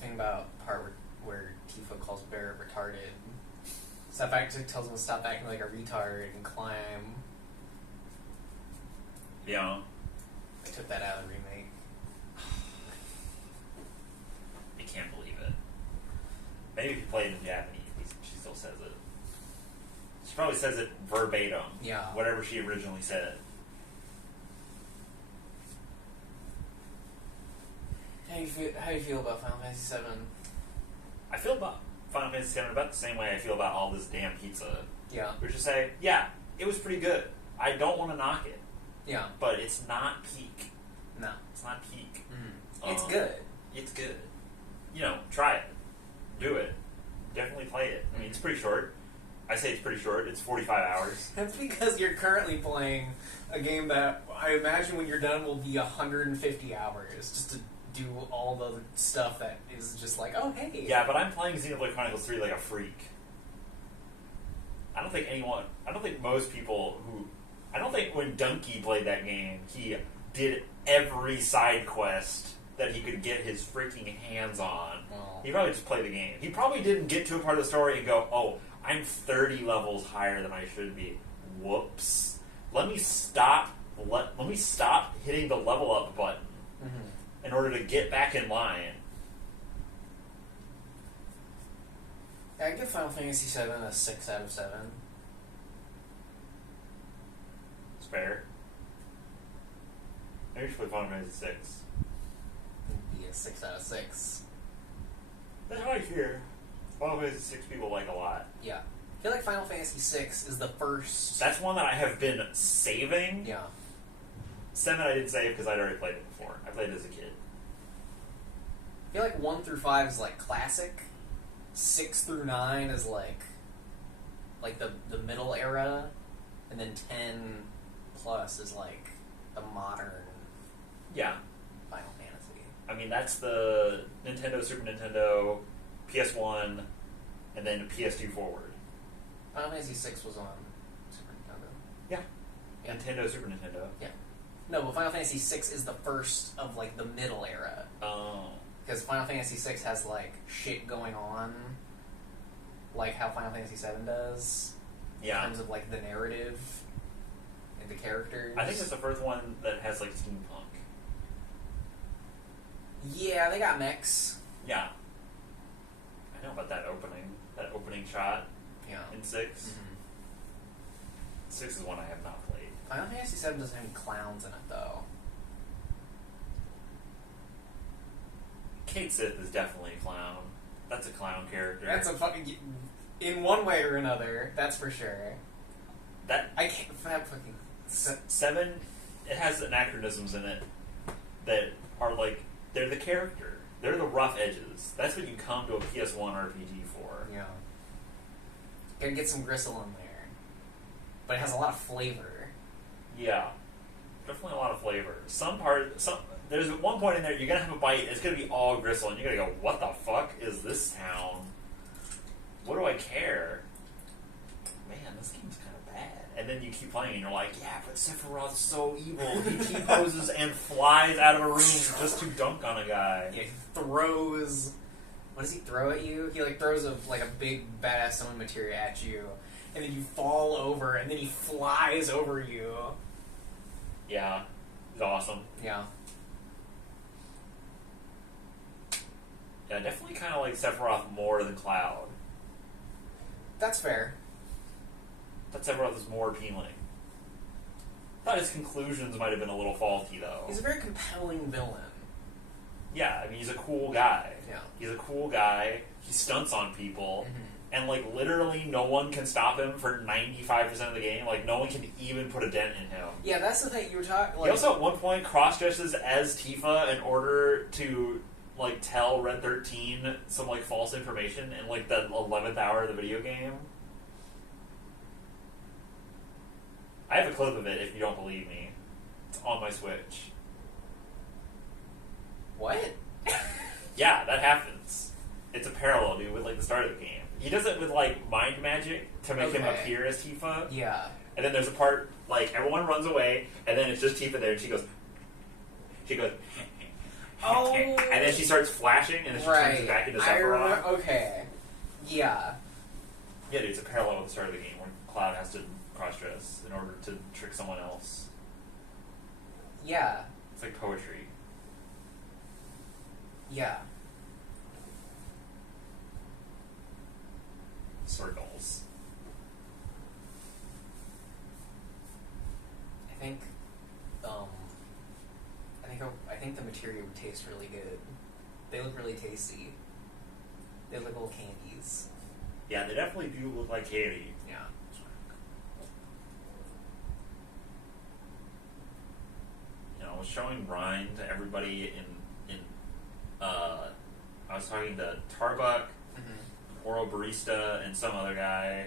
Thing about the part where Tifa calls Barret retarded. Stuff actually tells him to stop acting like a retard and climb. Yeah. They took that out of the remake. I can't believe it. Maybe if you play it in Japanese, she still says it. She probably says it verbatim. Yeah. Whatever she originally said. How do you feel about Final Fantasy VII? I feel about Final Fantasy VII about the same way I feel about all this damn pizza. Yeah. Which is say, yeah, it was pretty good. I don't want to knock it. Yeah. But it's not peak. No. It's not peak. It's good. It's good. You know, try it. Do it. Definitely play it. I mean, it's pretty short. I say it's pretty short. It's 45 hours. That's because you're currently playing a game that I imagine when you're done will be 150 hours just to do all the stuff that is just like, oh hey. Yeah, but I'm playing Xenoblade Chronicles 3 like a freak. I don't think most people who... I don't think when Donkey played that game, he did every side quest that he could get his freaking hands on. Well, He probably just played the game. He probably didn't get to a part of the story and go, oh, I'm 30 levels higher than I should be. Whoops. Let me stop hitting the level up button in order to get back in line. I give Final Fantasy VII a 6 out of 7. It's fair. Maybe you should play Final Fantasy 6. Be a 6 out of 6. That's what I hear. Final Fantasy 6 people like a lot. Yeah. I feel like Final Fantasy VI is the first... That's one that I have been saving. Yeah. 7 I didn't save because I'd already played it before. I played it as a kid. I feel like 1 through 5 is like classic. 6 through 9 is like the middle era, and then 10 plus is like the modern Yeah. Final Fantasy. I mean, that's the Nintendo, Super Nintendo, PS1, and then PS2 forward. Final Fantasy VI was on Super Nintendo. Yeah. Yeah. Nintendo, Super Nintendo. Yeah. No, but Final Fantasy VI is the first of like the middle era. Oh. Because Final Fantasy VI has like shit going on, like how Final Fantasy VII does. Yeah. In terms of like the narrative and the characters. I think it's the first one that has like steampunk. Yeah, they got mechs. Yeah. I know about that opening shot Yeah. in 6. Mm-hmm. 6 is one I have not played. Final Fantasy VII doesn't have any clowns in it though. Kate Sith is definitely a clown. That's a clown character. That's a fucking... In one way or another, that's for sure. That I can't... That fucking... 7, it has anachronisms in it that are like, they're the character. They're the rough edges. That's what you come to a PS1 RPG for. Yeah. Gotta get some gristle in there. But it has a lot of flavor. Yeah. Definitely a lot of flavor. There's one point in there, you're gonna have a bite, it's gonna be all gristle, and you're gonna go, what the fuck is this town? What do I care? Man, this game's kind of bad. And then you keep playing, and you're like, yeah, but Sephiroth's so evil. He T-poses and flies out of a room just to dunk on a guy. Yeah, he throws... What does he throw at you? He like throws a big badass summon materia at you, and then you fall over, and then he flies over you. Yeah. He's awesome. Yeah. Yeah, definitely kind of like Sephiroth more than Cloud. That's fair. But Sephiroth is more appealing. I thought his conclusions might have been a little faulty, though. He's a very compelling villain. Yeah, I mean, he's a cool guy. Yeah. He's a cool guy. He stunts on people. Mm-hmm. And, like, literally no one can stop him for 95% of the game. Like, no one can even put a dent in him. Yeah, that's the thing. You were talking... Like, He also, at one point, cross-dresses as Tifa in order to, like, tell Red 13 some, like, false information in, like, the 11th hour of the video game. I have a clip of it if you don't believe me. It's on my Switch. What? Yeah, that happens. It's a parallel, dude, with, like, the start of the game. He does it with, like, mind magic to make him appear as Tifa. Yeah. And then there's a part, like, everyone runs away, and then it's just Tifa there, and she goes, oh, and then she starts flashing, and then she turns back into Sephiroth. Okay. Yeah. Yeah, dude, it's a parallel with the start of the game, where Cloud has to cross-dress in order to trick someone else. Yeah. It's like poetry. Yeah. Circles. I think the materia would taste really good. They look really tasty. They look like little candies. Yeah, they definitely do look like candy. Yeah. You know, I was showing Ryan to everybody I was talking to Tarbuck, Oro Barista, and some other guy,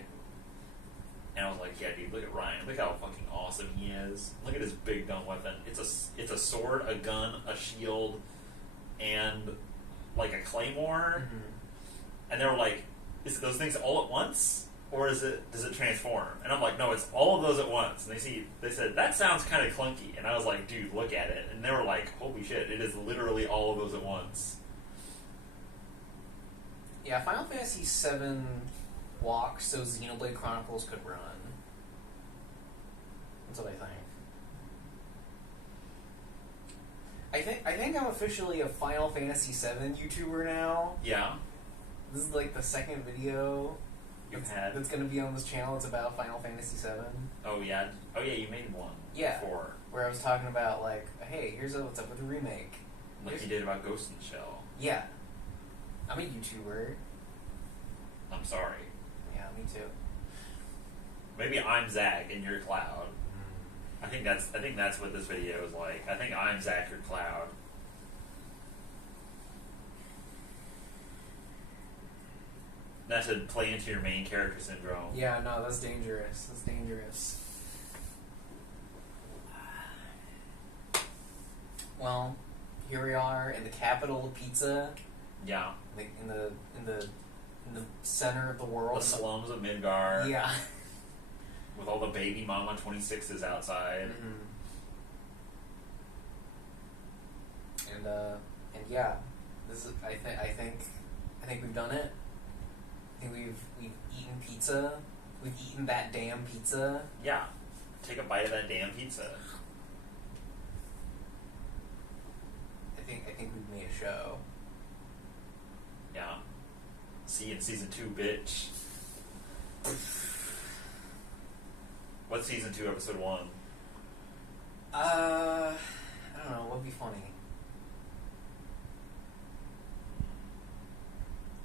and I was like, yeah, dude, look at Ryan. Look how fucking awesome he is. Look at his big gun weapon. It's a sword, a gun, a shield, and like a claymore, and they were like, "Is it those things all at once, or does it transform?" And I'm like, "No, it's all of those at once." And they said that sounds kind of clunky, and I was like, "Dude, look at it." And they were like, "Holy shit, it is literally all of those at once." Yeah, Final Fantasy VII walked so Xenoblade Chronicles could run. That's what I think. I think I'm officially a Final Fantasy VII YouTuber now. Yeah. This is like the second video that's going to be on this channel. It's about Final Fantasy VII. Oh yeah, you made one. Yeah. Before. Where I was talking about like, hey, here's what's up with the remake. Like you did about Ghost in the Shell. Yeah. I'm a YouTuber. I'm sorry. Yeah, me too. Maybe I'm Zach and you're Cloud. I think that's what this video is like. I think I'm Zach, you're Cloud. That should play into your main character syndrome. Yeah, no, that's dangerous. That's dangerous. Well, here we are in the capital of pizza. Yeah. Like in the center of the world. The slums of Midgar. Yeah. With all the baby mama 26s outside. And yeah, this is. I think we've done it. I think we've eaten pizza. We've eaten that damn pizza. Yeah. Take a bite of that damn pizza. I think we've made a show. Yeah. See you in season 2, bitch. What's season 2, episode 1? I don't know. What'd be funny?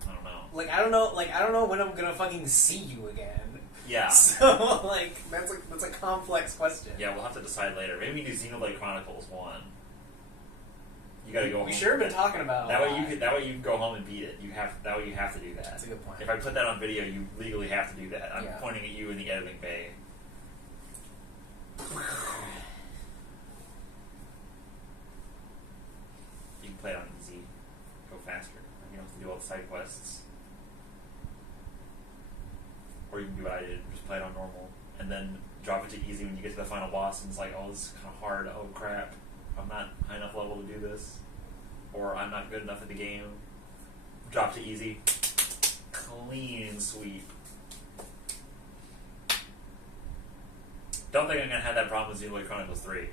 I don't know. I don't know when I'm gonna fucking see you again. Yeah. So that's a complex question. Yeah, we'll have to decide later. Maybe we do Xenoblade Chronicles 1. You gotta go home. We sure have been talking about that way you can go home and beat it. That way you have to do that. That's a good point. If I put that on video, you legally have to do that. I'm Yeah. pointing at you in the editing bay. You can play it on easy. Go faster. You don't have to do all the side quests. Or you can do what I did, just play it on normal. And then drop it to easy when you get to the final boss and it's like, oh, this is kind of hard. Oh, crap. I'm not high enough level to do this. Or I'm not good enough at the game. Drop to easy. Clean sweep. Don't think I'm going to have that problem with Xenoblade Chronicles 3.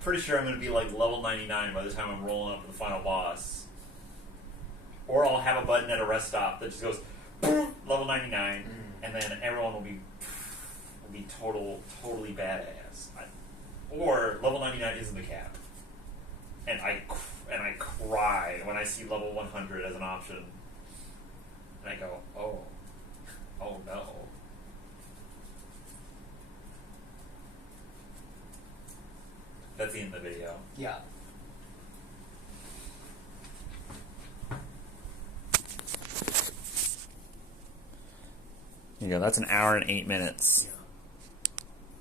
Pretty sure I'm going to be like level 99 by the time I'm rolling up to the final boss. Or I'll have a button at a rest stop that just goes level 99, and then everyone will be totally badass. Or level 99 isn't the cap. And I cry when I see level 100 as an option. And I go, oh no. That's the end of the video. Yeah. There you go. That's an hour and 8 minutes. Yeah.